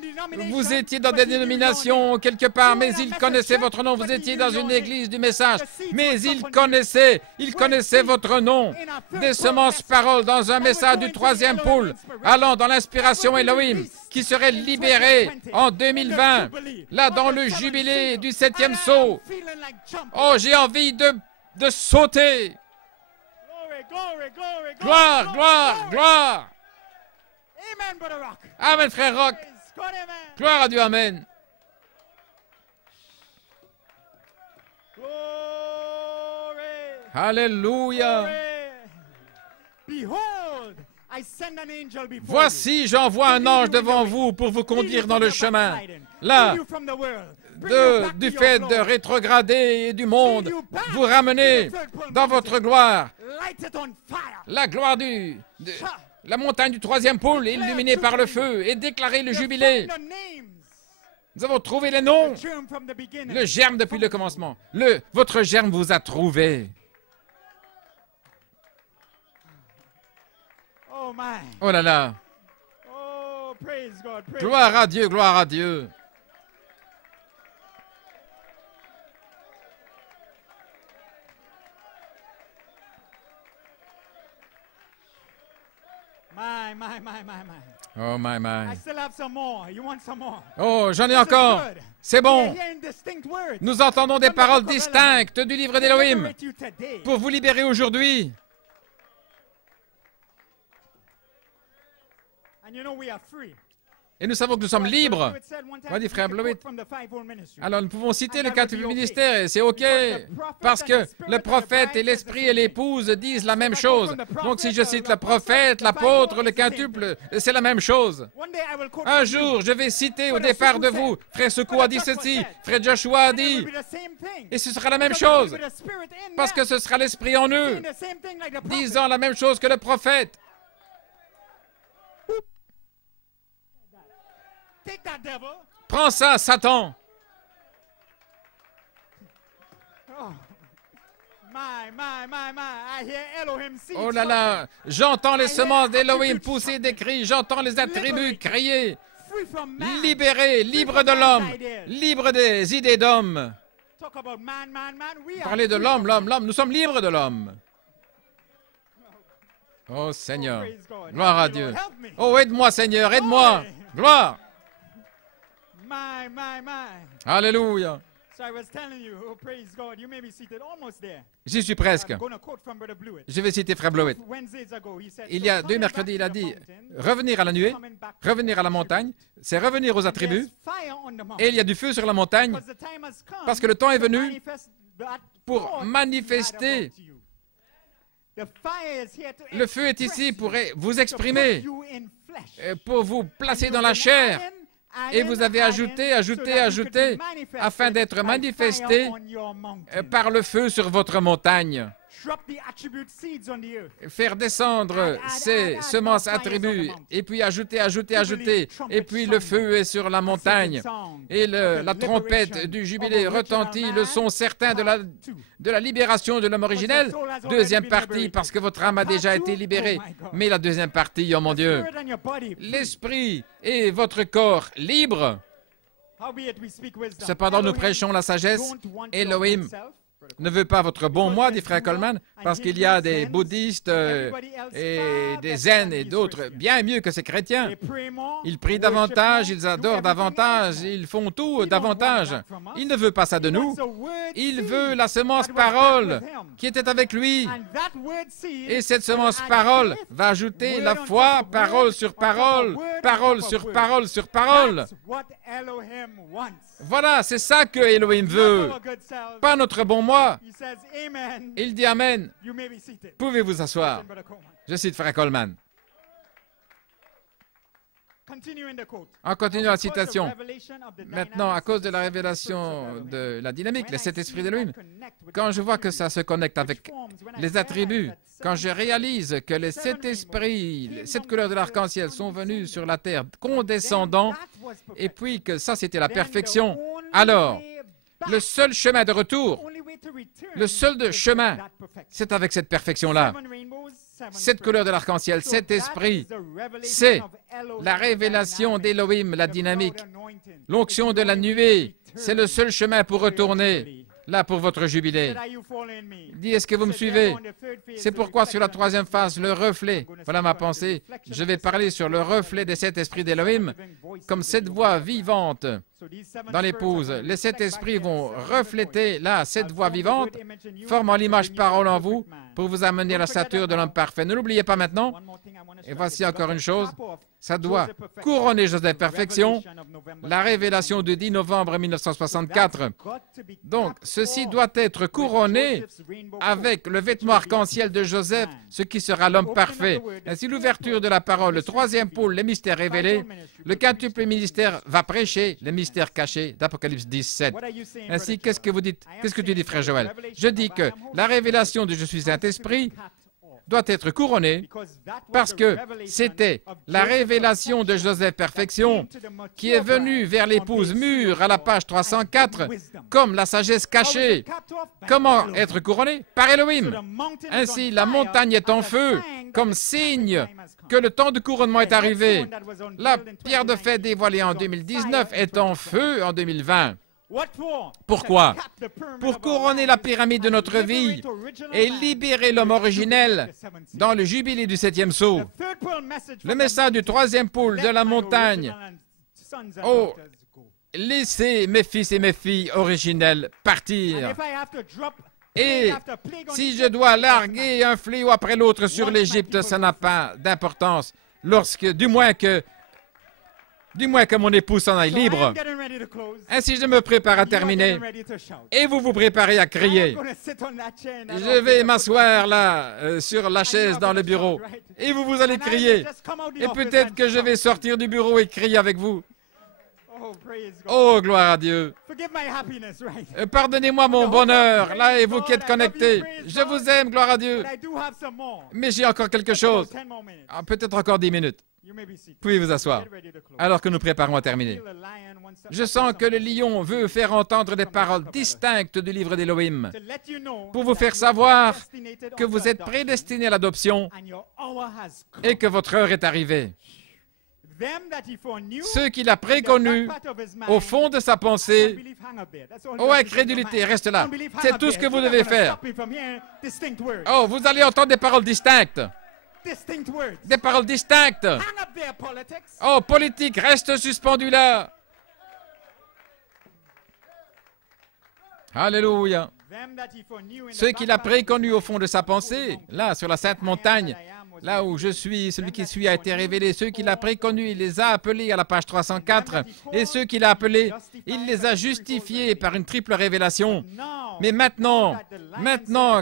Vous étiez dans des dénominations quelque part, mais il connaissait votre nom. Vous étiez dans une église du message, mais il connaissait votre nom. Des semences paroles dans un message du 3e pôle, allant dans l'inspiration Elohim, qui serait libéré en 2020, là dans le jubilé du 7e sceau. Oh, j'ai envie de sauter. Gloire. Amen, frère Rock. Gloire à Dieu, amen. Alléluia. Voici, j'envoie un ange devant vous pour vous conduire dans le chemin. Là, du fait de rétrograder du monde, vous ramener dans votre gloire. La gloire la montagne du 3e pôle illuminée par le feu et déclarer le jubilé. Nous avons trouvé les noms. Le germe depuis le commencement. Votre germe vous a trouvé. Oh là là. Gloire à Dieu, gloire à Dieu. Oh, my, my. Oh, j'en ai encore. C'est bon. Nous entendons des paroles distinctes du livre d'Élohim pour vous libérer aujourd'hui. Et nous savons que nous sommes libres. On dit, frère Blowett. Alors, nous pouvons citer le quintuple ministère et c'est OK. Parce que le prophète et l'esprit et l'épouse disent la même chose. Donc, si je cite le prophète, l'apôtre, le quintuple, c'est la même chose. Un jour, je vais citer au départ de vous, frère Soukou a dit ceci, frère Joshua a dit, et ce sera la même chose. Parce que ce sera l'esprit en eux, disant la même chose que le prophète. Prends ça, Satan. Oh là là, j'entends les semences d'Élohim pousser des cris, j'entends les attributs crier. Libéré, libre de l'homme, libre des idées d'homme. Parlez de l'homme, l'homme, nous sommes libres de l'homme. Oh Seigneur, gloire à Dieu. Oh, aide-moi Seigneur, aide-moi. Gloire. Alléluia. J'y suis presque. Je vais citer frère Blowett. Il y a 2 mercredis, il a dit revenir à la nuée, revenir à la montagne, c'est revenir aux attributs. Et il y a du feu sur la montagne parce que le temps est venu pour manifester. Le feu est ici pour vous exprimer, pour vous placer dans la chair. Et vous avez ajouté, afin d'être manifesté par le feu sur votre montagne. Faire descendre ces semences attributs, et puis ajouter, et puis le feu est sur la montagne. Et la trompette du jubilé retentit, le son certain de la libération de l'homme originel. Deuxième partie, parce que votre âme a déjà été libérée. Mais la deuxième partie, oh mon Dieu, l'esprit et votre corps libres. Cependant, nous prêchons la sagesse. Elohim ne veut pas votre bon moi, dit frère Coleman, parce qu'il y a des bouddhistes et des zen et d'autres bien mieux que ces chrétiens. Ils prient davantage, ils adorent davantage, ils font tout davantage. Il ne veut pas ça de nous. Il veut la semence parole qui était avec lui. Et cette semence parole va ajouter la foi, parole sur parole, parole sur parole sur parole. Voilà, c'est ça que Elohim veut. Pas notre bon moi. Il dit Amen. Pouvez vous asseoir. Je cite frère Coleman. En continuant la citation, maintenant, à cause de la révélation de la dynamique, les 7 esprits d'Elohim, quand je vois que ça se connecte avec les attributs, quand je réalise que les 7 esprits, les 7 couleurs de l'arc-en-ciel sont venus sur la terre condescendant, et puis que ça, c'était la perfection, alors, le seul chemin de retour, le seul chemin, c'est avec cette perfection-là. 7 couleurs de l'arc-en-ciel, 7 esprits, c'est la révélation d'Elohim, la dynamique, l'onction de la nuée, c'est le seul chemin pour retourner là pour votre jubilé. Dis, est-ce que vous me suivez? C'est pourquoi sur la 3e phase, le reflet, voilà ma pensée, je vais parler sur le reflet des 7 esprits d'Elohim comme cette voix vivante dans l'épouse. Les 7 esprits vont refléter là, cette voix vivante, formant l'image parole en vous pour vous amener à la stature de l'homme parfait. Ne l'oubliez pas maintenant. Et voici encore une chose, ça doit couronner Joseph perfection, la révélation du 10 novembre 1964. Donc, ceci doit être couronné avec le vêtement arc-en-ciel de Joseph, ce qui sera l'homme parfait. Ainsi, l'ouverture de la parole, le 3e pôle, les mystères révélés, le quintuple ministère va prêcher les mystères cachés d'Apocalypse 17. Ainsi, qu'est-ce que vous dites? Qu'est-ce que tu dis, frère Joël? Je dis que la révélation de Je suis Saint-Esprit doit être couronné parce que c'était la révélation de Joseph Perfection qui est venue vers l'épouse mûre à la page 304 comme la sagesse cachée. Comment être couronné? Par Elohim. Ainsi, la montagne est en feu comme signe que le temps de couronnement est arrivé. La pierre de fête dévoilée en 2019 est en feu en 2020. Pourquoi? Pour couronner la pyramide de notre vie et libérer l'homme originel dans le jubilé du 7e sceau. Le message du 3e pôle de la montagne. Oh, laissez mes fils et mes filles originels partir. Et si je dois larguer un fléau après l'autre sur l'Égypte, ça n'a pas d'importance, du moins que mon épouse s'en aille libre. Ainsi, je me prépare à terminer. Et vous vous préparez à crier. Je vais m'asseoir là, sur la chaise dans le bureau. Et vous allez crier. Et peut-être que je vais sortir du bureau et crier avec vous. Oh, gloire à Dieu. Pardonnez-moi mon bonheur, là, et vous qui êtes connectés. Je vous aime, gloire à Dieu. Mais j'ai encore quelque chose. Peut-être encore 10 minutes. Pouvez vous asseoir, alors que nous préparons à terminer. Je sens que le lion veut faire entendre des paroles distinctes du livre d'Élohim pour vous faire savoir que vous êtes prédestinés à l'adoption et que votre heure est arrivée. Ceux qu'il a préconnus au fond de sa pensée, oh incrédulité, reste là. C'est tout ce que vous devez faire. Oh, vous allez entendre des paroles distinctes. Des paroles distinctes. Oh, politique, reste suspendu là. Alléluia. Ceux qu'il a préconnus au fond de sa pensée, là, sur la sainte montagne, là où je suis, celui qui suis a été révélé. Ceux qu'il a préconnus, il les a appelés à la page 304. Et ceux qu'il a appelés, il les a justifiés par une triple révélation. Mais maintenant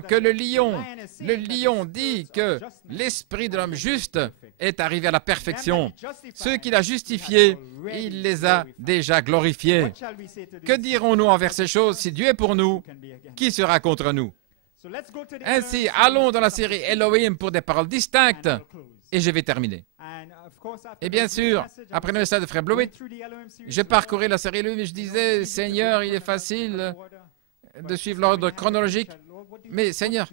que le lion dit que l'esprit de l'homme juste est arrivé à la perfection, ceux qu'il a justifiés, il les a déjà glorifiés. Que dirons-nous envers ces choses? Si Dieu est pour nous, qui sera contre nous? Ainsi, allons dans la série Elohim pour des paroles distinctes et je vais terminer. Et bien sûr, après le message de Frère Blewett, je parcourais la série Elohim et je disais, Seigneur, il est facile de suivre l'ordre chronologique, mais Seigneur,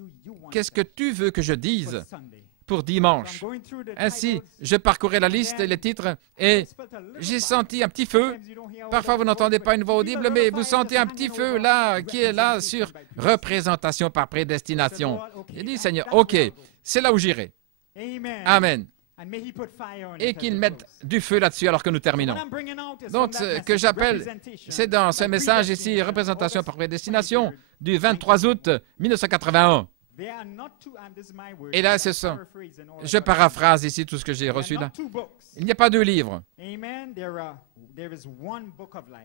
qu'est-ce que tu veux que je dise pour dimanche? Ainsi, je parcourais la liste et les titres et j'ai senti un petit feu. Parfois, vous n'entendez pas une voix audible, mais vous sentez un petit feu là, qui est là sur représentation par prédestination. J'ai dit, Seigneur, OK, c'est là où j'irai. Amen. Et qu'il mette du feu là-dessus alors que nous terminons. Donc, ce que j'appelle, c'est dans ce message ici, représentation par prédestination, du 23 août 1981. Et là, c'est ça. Je paraphrase ici tout ce que j'ai reçu là. Il n'y a pas deux livres.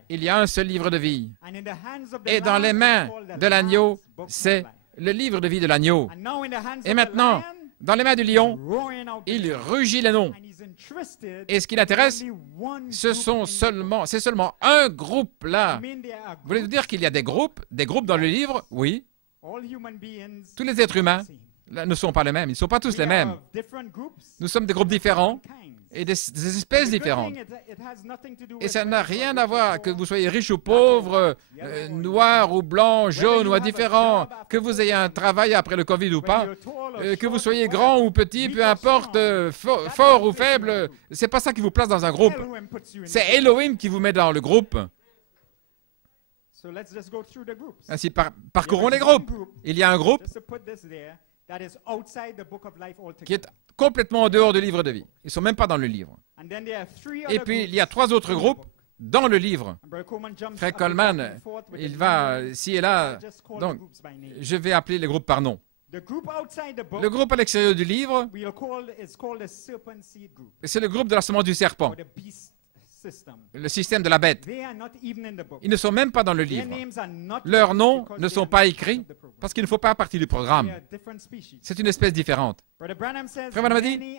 Il y a un seul livre de vie. Et dans les mains de l'agneau, c'est le livre de vie de l'agneau. Et maintenant, dans les mains du lion, il rugit les noms. Et ce qui l'intéresse, c'est seulement un groupe là. Voulez-vous dire qu'il y a des groupes dans le livre? Oui. Tous les êtres humains là, ne sont pas les mêmes. Ils ne sont pas tous les mêmes. Nous sommes des groupes différents et des espèces différentes. Et ça n'a rien à voir que vous soyez riche ou pauvre, noir ou blanc, jaune ou indifférent, que vous ayez un travail après le Covid ou pas, que vous soyez grand ou petit, peu importe, fort ou faible, c'est pas ça qui vous place dans un groupe. C'est Elohim qui vous met dans le groupe. Ainsi, parcourons les groupes. Il y a un groupe qui est complètement en dehors du livre de vie. Ils ne sont même pas dans le livre. Et puis, il y a 3 autres groupes dans le livre. Frère Coleman, il va ici et là. Donc, je vais appeler les groupes par nom. Le groupe à l'extérieur du livre, c'est le groupe de la semence du serpent. le système de la bête. Ils ne sont même pas dans le livre. Leurs noms ne sont pas écrits parce qu'ils ne font pas partie du programme. C'est une espèce différente. Frère Branham a dit,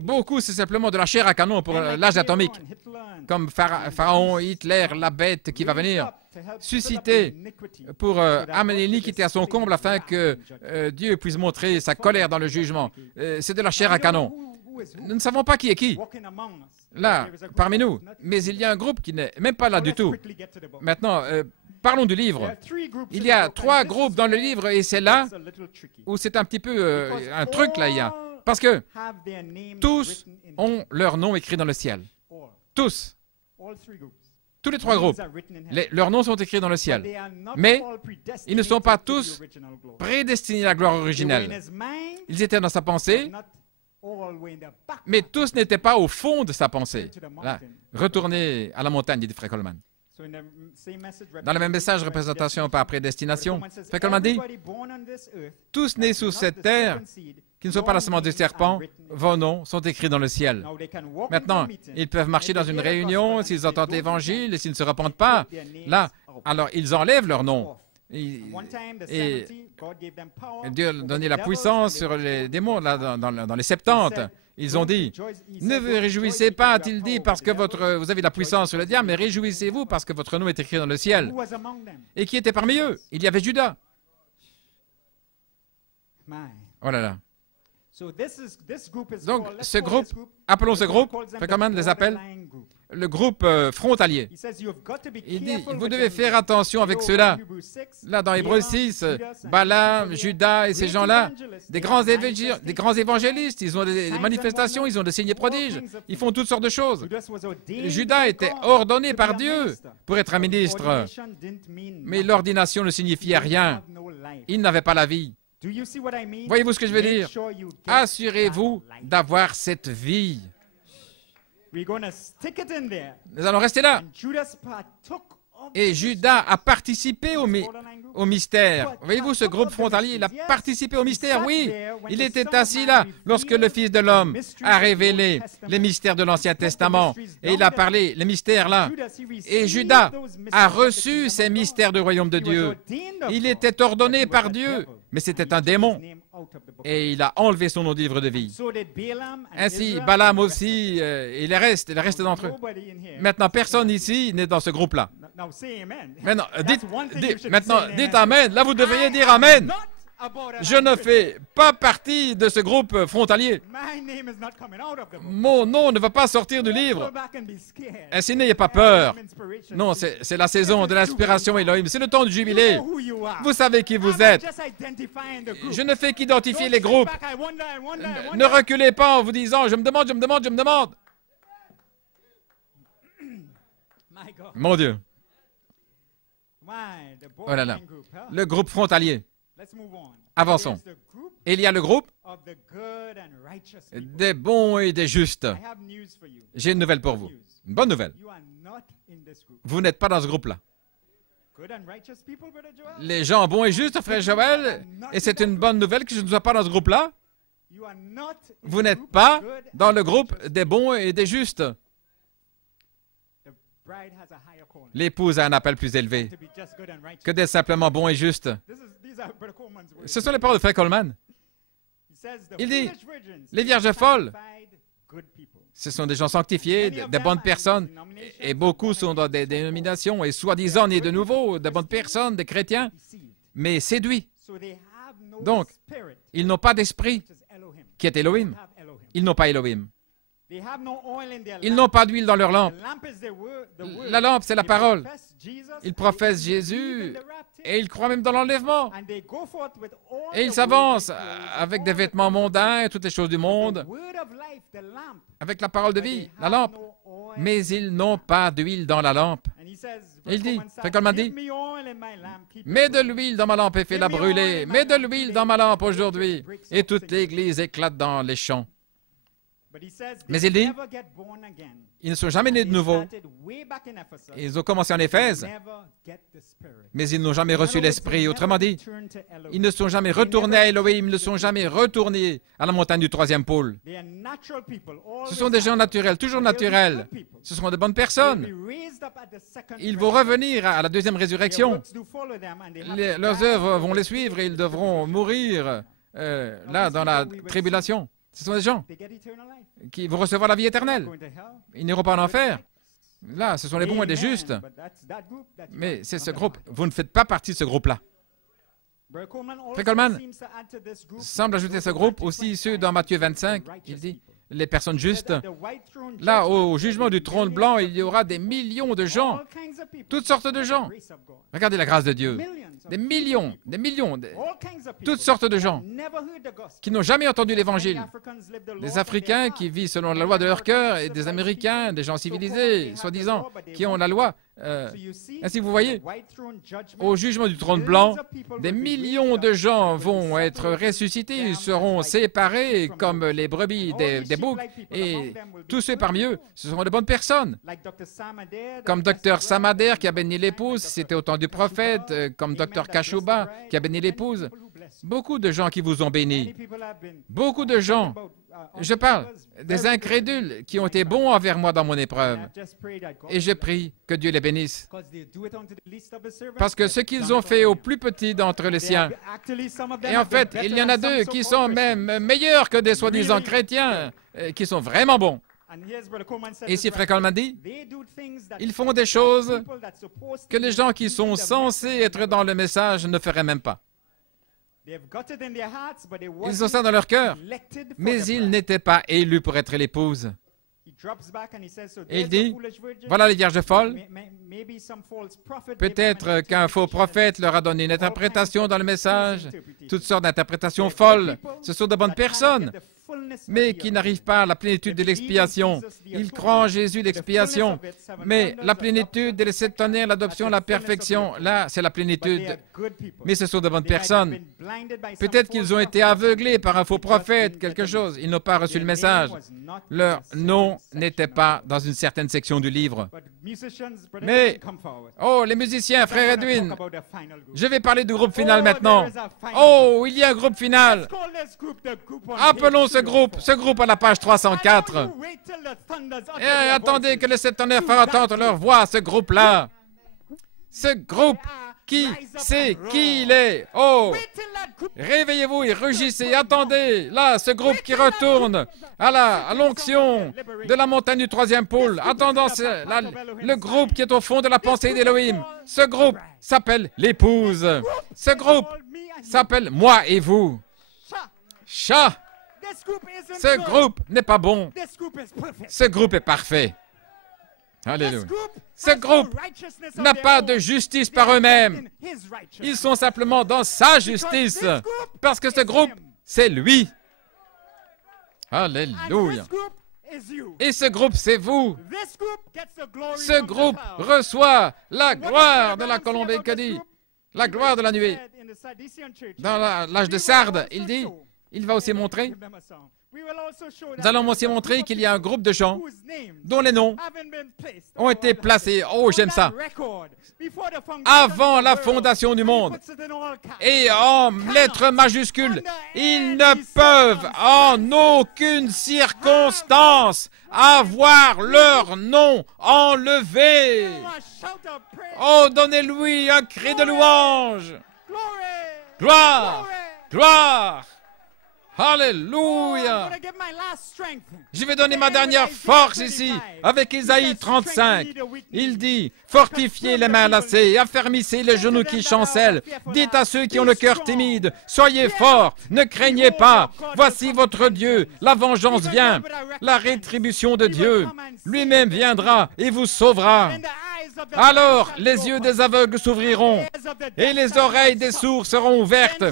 beaucoup c'est simplement de la chair à canon pour l'âge atomique, comme Pharaon, Hitler, la bête qui va venir, suscité pour amener l'iniquité à son comble afin que Dieu puisse montrer sa colère dans le jugement. C'est de la chair à canon. Nous ne savons pas qui est qui, là, parmi nous, mais il y a un groupe qui n'est même pas là du tout. Maintenant, parlons du livre. Il y a 3 groupes dans le livre et c'est là où c'est un petit peu un truc, là, il y a. Parce que tous ont leur nom écrit dans le ciel. Tous. Tous les 3 groupes. Leurs noms sont écrits dans le ciel. Mais ils ne sont pas tous prédestinés à la gloire originelle. Ils étaient dans sa pensée, mais tous n'étaient pas au fond de sa pensée. Là, retournez à la montagne, dit Frère Coleman. Dans le même message, représentation par prédestination, Frère Coleman dit, tous nés sous cette terre, qui ne sont pas la semence du serpent, vos noms sont écrits dans le ciel. Maintenant, ils peuvent marcher dans une réunion, s'ils entendent l'Évangile, et s'ils ne se repentent pas, là, alors ils enlèvent leur nom. Et Dieu a donné la puissance sur les démons là, dans les 70. Ils ont dit, ne vous réjouissez pas, a-t-il dit, parce que vous avez la puissance sur le diable, mais réjouissez-vous parce que votre nom est écrit dans le ciel. Et qui était parmi eux? Il y avait Judas. Oh là là. Donc, ce groupe, appelons ce groupe, comment on les appelle? Le groupe frontalier. Il dit, vous devez faire attention avec ceux-là. Là, dans Hébreux 6, Balaam, Judas et ces gens-là, des grands évangélistes, ils ont des manifestations, ils ont des signes et prodiges, ils font toutes sortes de choses. Judas était ordonné par Dieu pour être un ministre, mais l'ordination ne signifiait rien. Il n'avait pas la vie. Voyez-vous ce que je veux dire? Assurez-vous d'avoir cette vie. Nous allons rester là. Et Judas a participé au mystère. Voyez-vous, ce groupe frontalier, il a participé au mystère, oui. Il était assis là lorsque le Fils de l'homme a révélé les mystères de l'Ancien Testament. Et il a parlé, les mystères là. Et Judas a reçu ces mystères du royaume de Dieu. Il était ordonné par Dieu, mais c'était un démon. Et il a enlevé son nom du livre de vie. Ainsi, Balaam aussi, et le reste d'entre eux. Maintenant, personne ici n'est dans ce groupe-là. Maintenant, dites Amen. Là, vous devriez dire Amen. Je ne fais pas partie de ce groupe frontalier. Mon nom ne va pas sortir du livre. Ainsi, n'ayez pas peur. Non, c'est la saison de l'inspiration Elohim. C'est le temps du jubilé. Vous savez qui vous êtes. Je ne fais qu'identifier les groupes. Ne reculez pas en vous disant, je me demande, je me demande, je me demande. Mon Dieu. Oh là là. Le groupe frontalier. Avançons. Et il y a le groupe des bons et des justes. J'ai une nouvelle pour vous. Une bonne nouvelle. Vous n'êtes pas dans ce groupe-là. Les gens bons et justes, frère Joël, et c'est une bonne nouvelle que je ne sois pas dans ce groupe-là. Vous n'êtes pas dans le groupe des bons et des justes. L'épouse a un appel plus élevé que d'être simplement bon et juste. Ce sont les paroles de Frère Coleman. Il dit, les vierges folles, ce sont des gens sanctifiés, de bonnes personnes, et beaucoup sont dans des dénominations, et soi-disant nés de nouveau, de bonnes personnes, des chrétiens, mais séduits. Donc, ils n'ont pas d'esprit, qui est Elohim. Ils n'ont pas Elohim. Ils n'ont pas d'huile dans leur lampe. La lampe, c'est la parole. Ils professent Jésus et ils croient même dans l'enlèvement. Et ils s'avancent avec des vêtements mondains et toutes les choses du monde, avec la parole de vie, la lampe. Mais ils n'ont pas d'huile dans la lampe. Et il dit, Frère Coleman dit, mets de l'huile dans ma lampe et fais-la brûler. Mets de l'huile dans ma lampe aujourd'hui. Et toute l'Église éclate dans les champs. Mais il dit, ils ne sont jamais nés de nouveau. Ils ont commencé en Éphèse, mais ils n'ont jamais reçu l'Esprit. Autrement dit, ils ne sont jamais retournés à Elohim, ils ne sont jamais retournés à la montagne du troisième pôle. Ce sont des gens naturels, toujours naturels. Ce sont de bonnes personnes. Ils vont revenir à la deuxième résurrection. Leurs œuvres vont les suivre et ils devront mourir là, dans la tribulation. Ce sont des gens qui vont recevoir la vie éternelle. Ils n'iront pas en enfer. Là, ce sont les bons et les justes. Mais c'est ce groupe. Vous ne faites pas partie de ce groupe-là. Frère Coleman semble ajouter ce groupe aussi ceux dans Matthieu 25. Il dit, les personnes justes. Là, au jugement du trône blanc, il y aura des millions de gens, toutes sortes de gens. Regardez la grâce de Dieu. Des millions, toutes sortes de gens qui n'ont jamais entendu l'Évangile. Des Africains qui vivent selon la loi de leur cœur et des Américains, des gens civilisés, soi-disant, qui ont la loi. Ainsi, vous voyez, au jugement du trône blanc, des millions de gens vont être ressuscités, ils seront séparés comme les brebis des boucs, et tous ceux parmi eux, ce seront de bonnes personnes. Comme Dr Samader qui a béni l'épouse, c'était au temps du prophète, comme Dr Kashuba qui a béni l'épouse. Beaucoup de gens qui vous ont béni. Beaucoup de gens. Je parle des incrédules qui ont été bons envers moi dans mon épreuve. Et je prie que Dieu les bénisse. Parce que ce qu'ils ont fait aux plus petits d'entre les siens, et en fait, il y en a deux qui sont même meilleurs que des soi-disant chrétiens, qui sont vraiment bons. Et ici, Frère Coleman dit, ils font des choses que les gens qui sont censés être dans le message ne feraient même pas. Ils ont ça dans leur cœur, mais ils n'étaient pas élus pour être l'épouse. Et il dit, voilà les vierges folles. Peut-être qu'un faux prophète leur a donné une interprétation dans le message, toutes sortes d'interprétations folles. Ce sont de bonnes personnes, mais qui n'arrivent pas à la plénitude de l'expiation. Ils croient en Jésus, l'expiation, mais la plénitude, les sept tonnerres, l'adoption, la perfection, là, c'est la plénitude. Mais ce sont de bonnes personnes. Peut-être qu'ils ont été aveuglés par un faux prophète, quelque chose. Ils n'ont pas reçu le message. Leur nom n'était pas dans une certaine section du livre. Mais, oh, les musiciens, frère Edwin, je vais parler du groupe final maintenant. Oh, il y a un groupe final. Appelons ce groupe à la page 304. Et attendez que les sept tonnerres fassent entendre leur voix, ce groupe-là. Ce groupe, qui c'est qui il est? Oh, réveillez-vous et rugissez. Attendez, là, ce groupe qui retourne à l'onction de la montagne du troisième pôle. Attendant, le groupe qui est au fond de la pensée d'Élohim. Ce groupe s'appelle l'épouse. Ce groupe s'appelle moi et vous. Chat. Ce groupe n'est pas bon. Ce groupe est parfait. Alléluia. Ce groupe n'a pas de justice par eux-mêmes. Ils sont simplement dans sa justice. Parce que ce groupe, c'est lui. Alléluia. Et ce groupe, c'est vous. Ce groupe reçoit la gloire de la Colombie-Cadie, la gloire de la nuée. Dans l'âge de Sardes, il dit, il va aussi montrer, nous allons aussi montrer qu'il y a un groupe de gens dont les noms ont été placés, oh j'aime ça, avant la fondation du monde. Et en lettres majuscules, ils ne peuvent en aucune circonstance avoir leur nom enlevé. Oh, donnez-lui un cri de louange. Gloire, gloire. Alléluia! Je vais donner ma dernière force ici, avec Isaïe 35. Il dit, fortifiez les mains lassées, affermissez les genoux qui chancellent. Dites à ceux qui ont le cœur timide, soyez forts, ne craignez pas. Voici votre Dieu, la vengeance vient. La rétribution de Dieu lui-même viendra et vous sauvera. Alors les yeux des aveugles s'ouvriront et les oreilles des sourds seront ouvertes.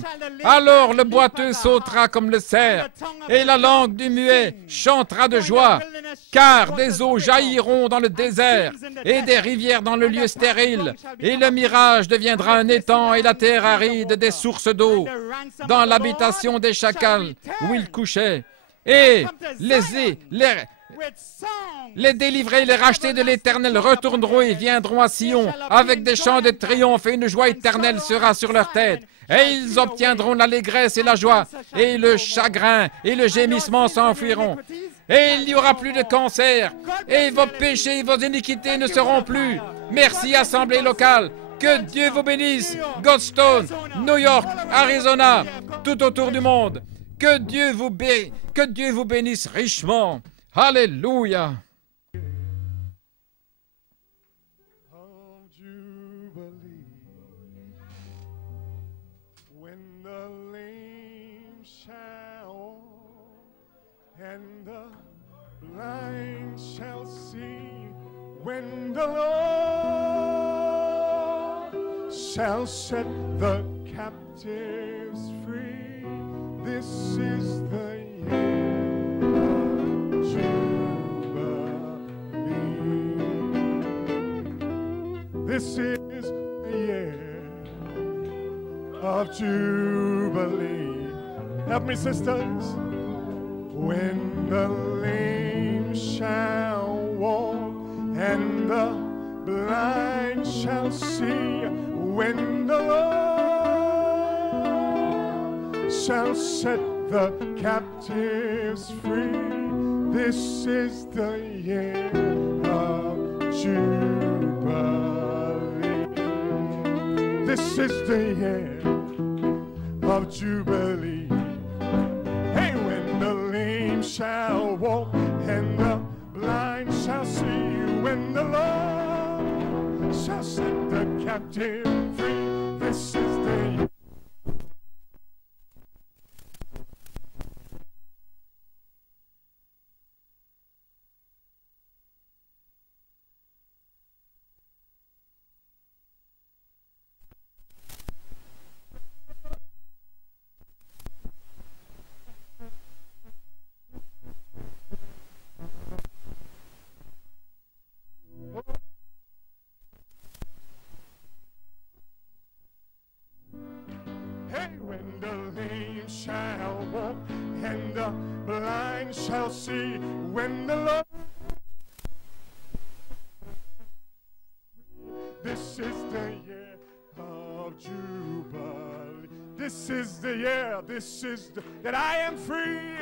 Alors le boiteux sautera comme le cerf et la langue du muet chantera de joie. Car des eaux jailliront dans le désert et des rivières dans le lieu stérile. Et le mirage deviendra un étang et la terre aride des sources d'eau. Dans l'habitation des chacals où ils couchaient, et les délivrés, les rachetés de l'Éternel retourneront et viendront à Sion avec des chants de triomphe et une joie éternelle sera sur leur tête. Et ils obtiendront l'allégresse et la joie, et le chagrin et le gémissement s'enfuiront. Et il n'y aura plus de cancer, et vos péchés et vos iniquités ne seront plus. Merci, Assemblée locale. Que Dieu vous bénisse. Godstone, New York, Arizona, tout autour du monde. Que Dieu vous bénisse richement. Alléluia. When the Lord shall set the captives free, this is the year of Jubilee. This is the year of Jubilee. Help me, sisters. When the lame shall walk and the blind shall see, when the Lord shall set the captives free, this is the year of Jubilee. This is the year of Jubilee. Hey, when the lame shall walk and the blind shall see, when the Lord shall set the captive free, this is the shall see, when the Lord. This is the year of Jubilee. This is the year, this is that I am free,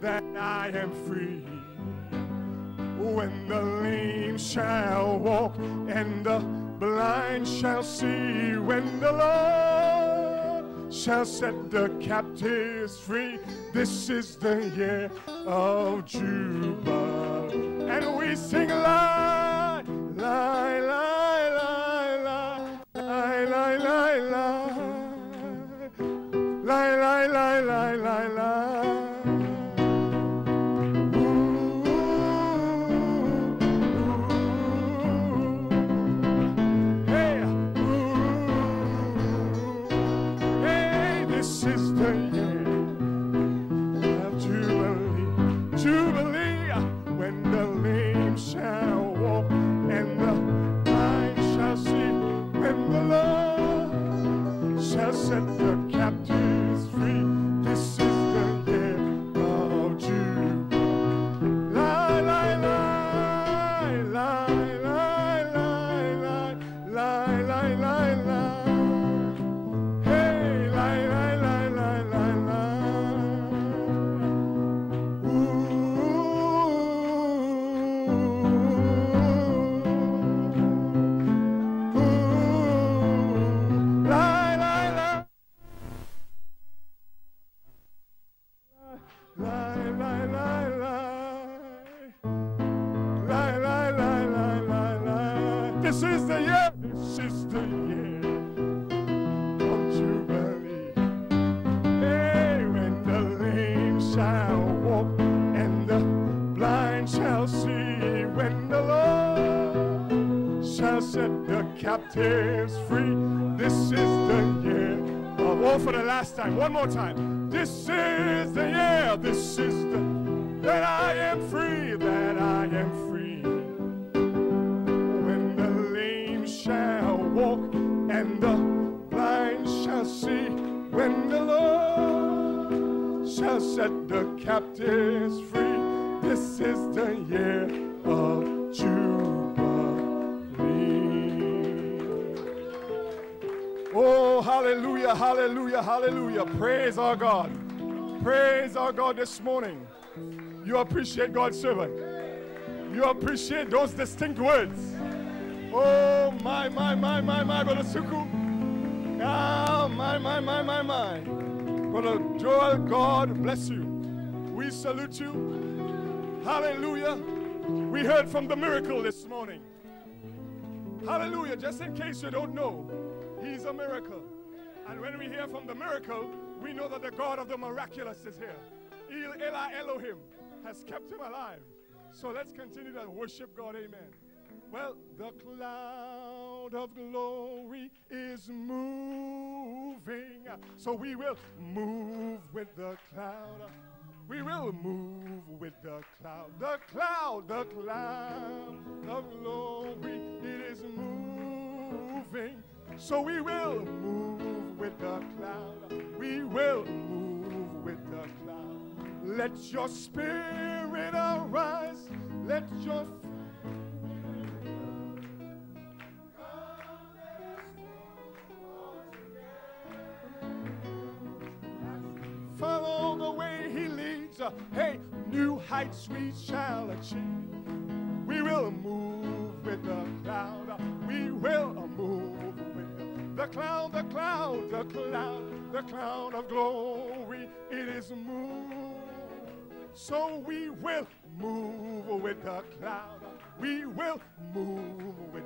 that I am free. When the lame shall walk and the blind shall see, when the Lord shall set the captives free, this is the year of Jubilee. And we sing lie, lie, lie, lie, lie, lie, lie, lie, lie, lie, lie, lie, lie, lie. This is the year of Jubilee, Jubilee, when the lame shall walk and the blind shall see, when the Lord shall set the captives free. This is the year of Jubilee. Lie, lie, lie, lie, lie, lie, lie, lie, lie, lie. This is the year, this is the year of Jubilee. Hey, when the lame shall walk and the blind shall see, when the Lord shall set the captives free, this is the year of, oh, for the last time, one more time. This is the year, this is the, that I am free, that I am free. Shall walk and the blind shall see, when the Lord shall set the captives free. This is the year of Jubilee. Oh, hallelujah, hallelujah, hallelujah. Praise our God. Praise our God this morning. You appreciate God's servant. You appreciate those distinct words. Oh, my, Brother Suku. Ah, my. Brother Joel, God bless you. We salute you. Hallelujah. We heard from the miracle this morning. Hallelujah. Just in case you don't know, he's a miracle. And when we hear from the miracle, we know that the God of the miraculous is here. Eli Elohim has kept him alive. So let's continue to worship God. Amen. Well, the cloud of glory is moving. So we will move with the cloud. We will move with the cloud. The cloud of glory, it is moving. So we will move with the cloud. We will move with the cloud. Let your spirit arise. Let your follow the way he leads. Hey, new heights we shall achieve. We will move with the cloud. We will move with the cloud, the cloud, the cloud, the cloud of glory. It is moved. So we will move with the cloud. We will move with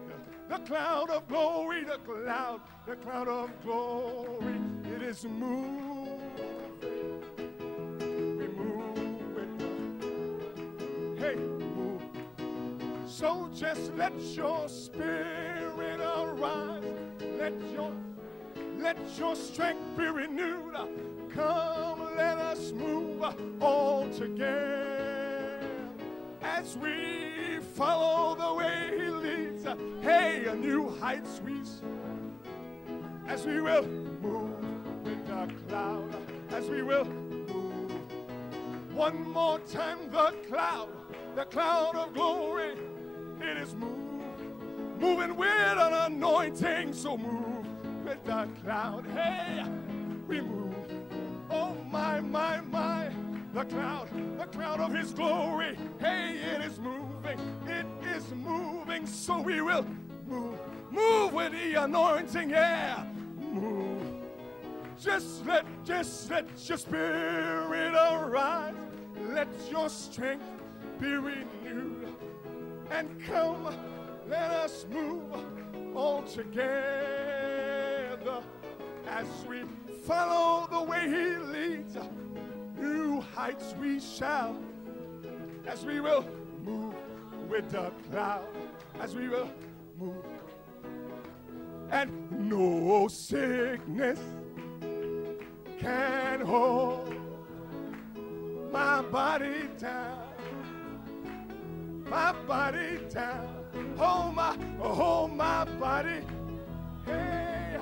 the cloud of glory, the cloud of glory. It is moved. So just let your spirit arise. Let your strength be renewed. Come, let us move all together as we follow the way he leads. Hey, a new heights as we will move with the cloud, as we will move. One more time, the cloud of glory. It is moving with an anointing. So move with the cloud. Hey, we move. Oh, my. The cloud of his glory. Hey, it is moving. It is moving. So we will move with the anointing. Yeah, move. Just let your spirit arise. Let your strength be renewed. And come, let us move all together as we follow the way he leads. New heights we shall, as we will move with the cloud, as we will move. And no sickness can hold my body down. My body down, hold my body, hey,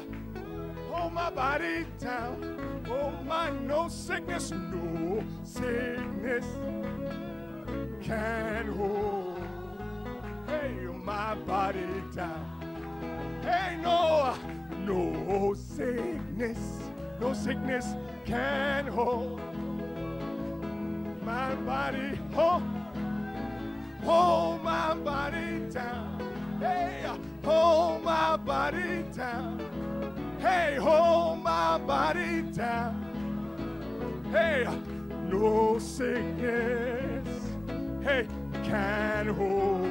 hold my body down, oh my, no sickness can hold, hey, my body down, hey, no sickness can hold my body, hold my body down. Hey, hold my body down. Hey, hold my body down. Hey, no sickness, hey, can hold.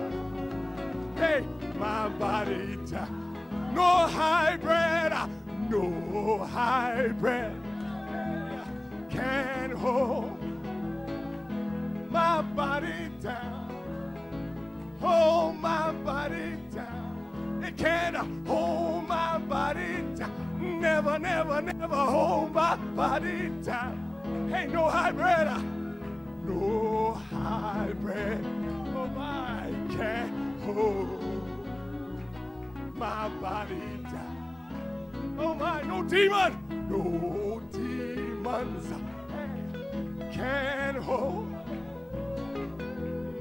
Hey, my body down. No hybrid can hold my body down. Hold my body down. It can't hold my body down. Never hold my body down. Hey, no hybrid. Oh, I can't hold my body down. Oh, my, no demons can't hold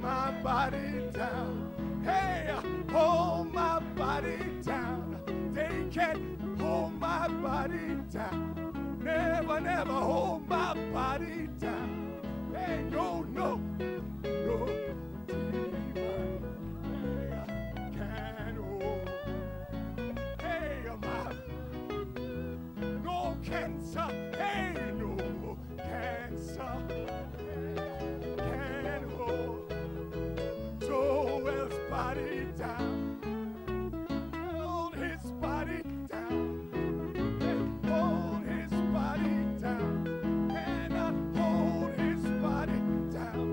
my body down. Hey, hold my body down. They can't hold my body down. Never, never hold my body down. Hey, no, no, no. Can't hold. Hey, my no cancer. Hey, no cancer. Can't hold Joel's body down. Hold his body down. Hey, hold his body down. Cannot hold his body down.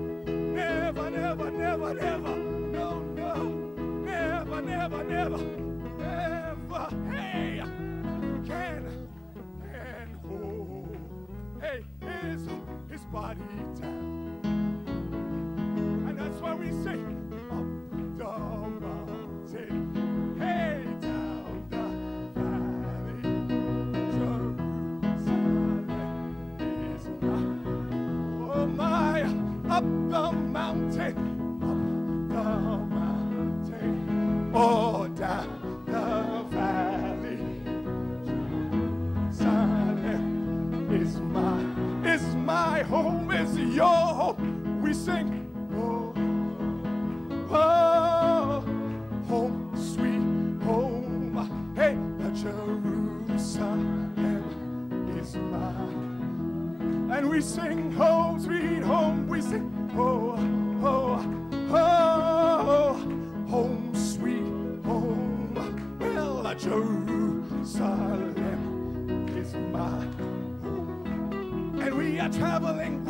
Never, never, never, never. No, no. Never, never, never. Never. Hey, can hold. Hey, his body down. And that's why we sing up the mountain, hey, down the valley. Jerusalem is mine. Oh my, up the mountain, oh down the valley. Jerusalem is my home, is your home. We sing, oh, oh, home, sweet home. Hey, Jerusalem is mine. And we sing, home, sweet home. We sing, oh, oh, oh, home, sweet home. Well, Jerusalem is mine. And we are traveling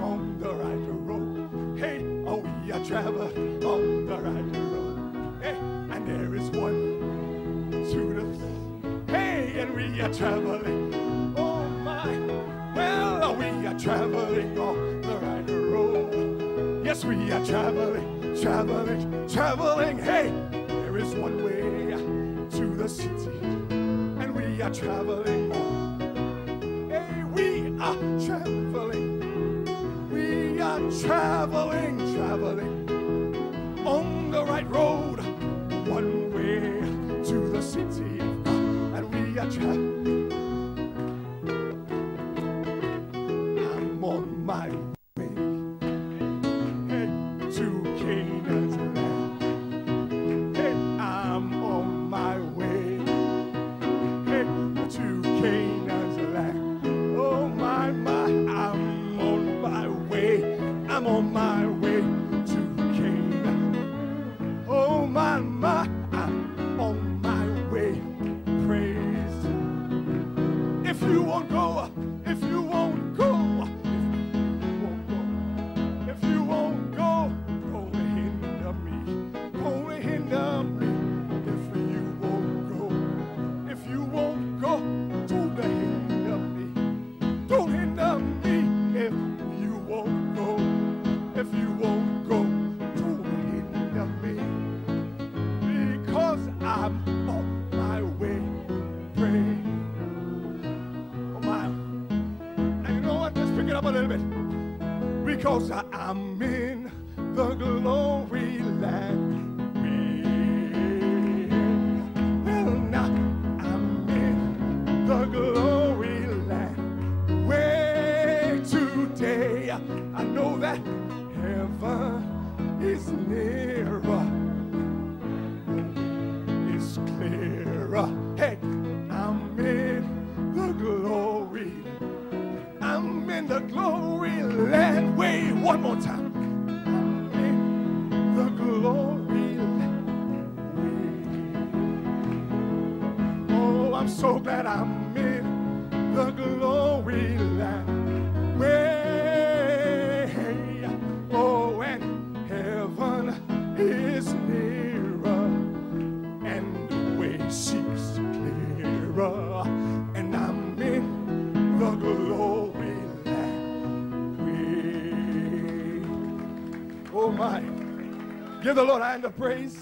on the right road. Hey, oh, we are traveling on the right road. Hey, and there is one to the, hey, and we are traveling, oh my, well, we are traveling on the right road. Yes, we are traveling, hey, there is one way to the city, and we are traveling on. Traveling on the right road, one way to the city of God, and we are traveling. I'm on my way, hey, to Canaan's land. Hey, I'm on my way, hey, to Canaan's land. Oh my, I'm on my way. I'm on my way to Canaan. Oh my, I'm on my way. Praise. If you won't go, if you won't go, if you won't go, don't hinder me. Don't hinder me. If you won't go, if you won't go, don't hinder me. Don't hinder me if you won't go. If you won't go, don't hinder me, because I'm on my way. Pray. Oh my. And you know what? Let's pick it up a little bit. Because I'm in the glory land. Well, now I'm in the glory land. Where today I know that heaven is nearer, it's clearer. Hey, I'm in the glory. I'm in the glory land. Wait, one more time. I'm in the glory land. Oh, I'm so glad I'm in the glory land. Where is nearer, and the way seems clearer, and I'm in the glory land. Oh my, give the Lord a hand of praise.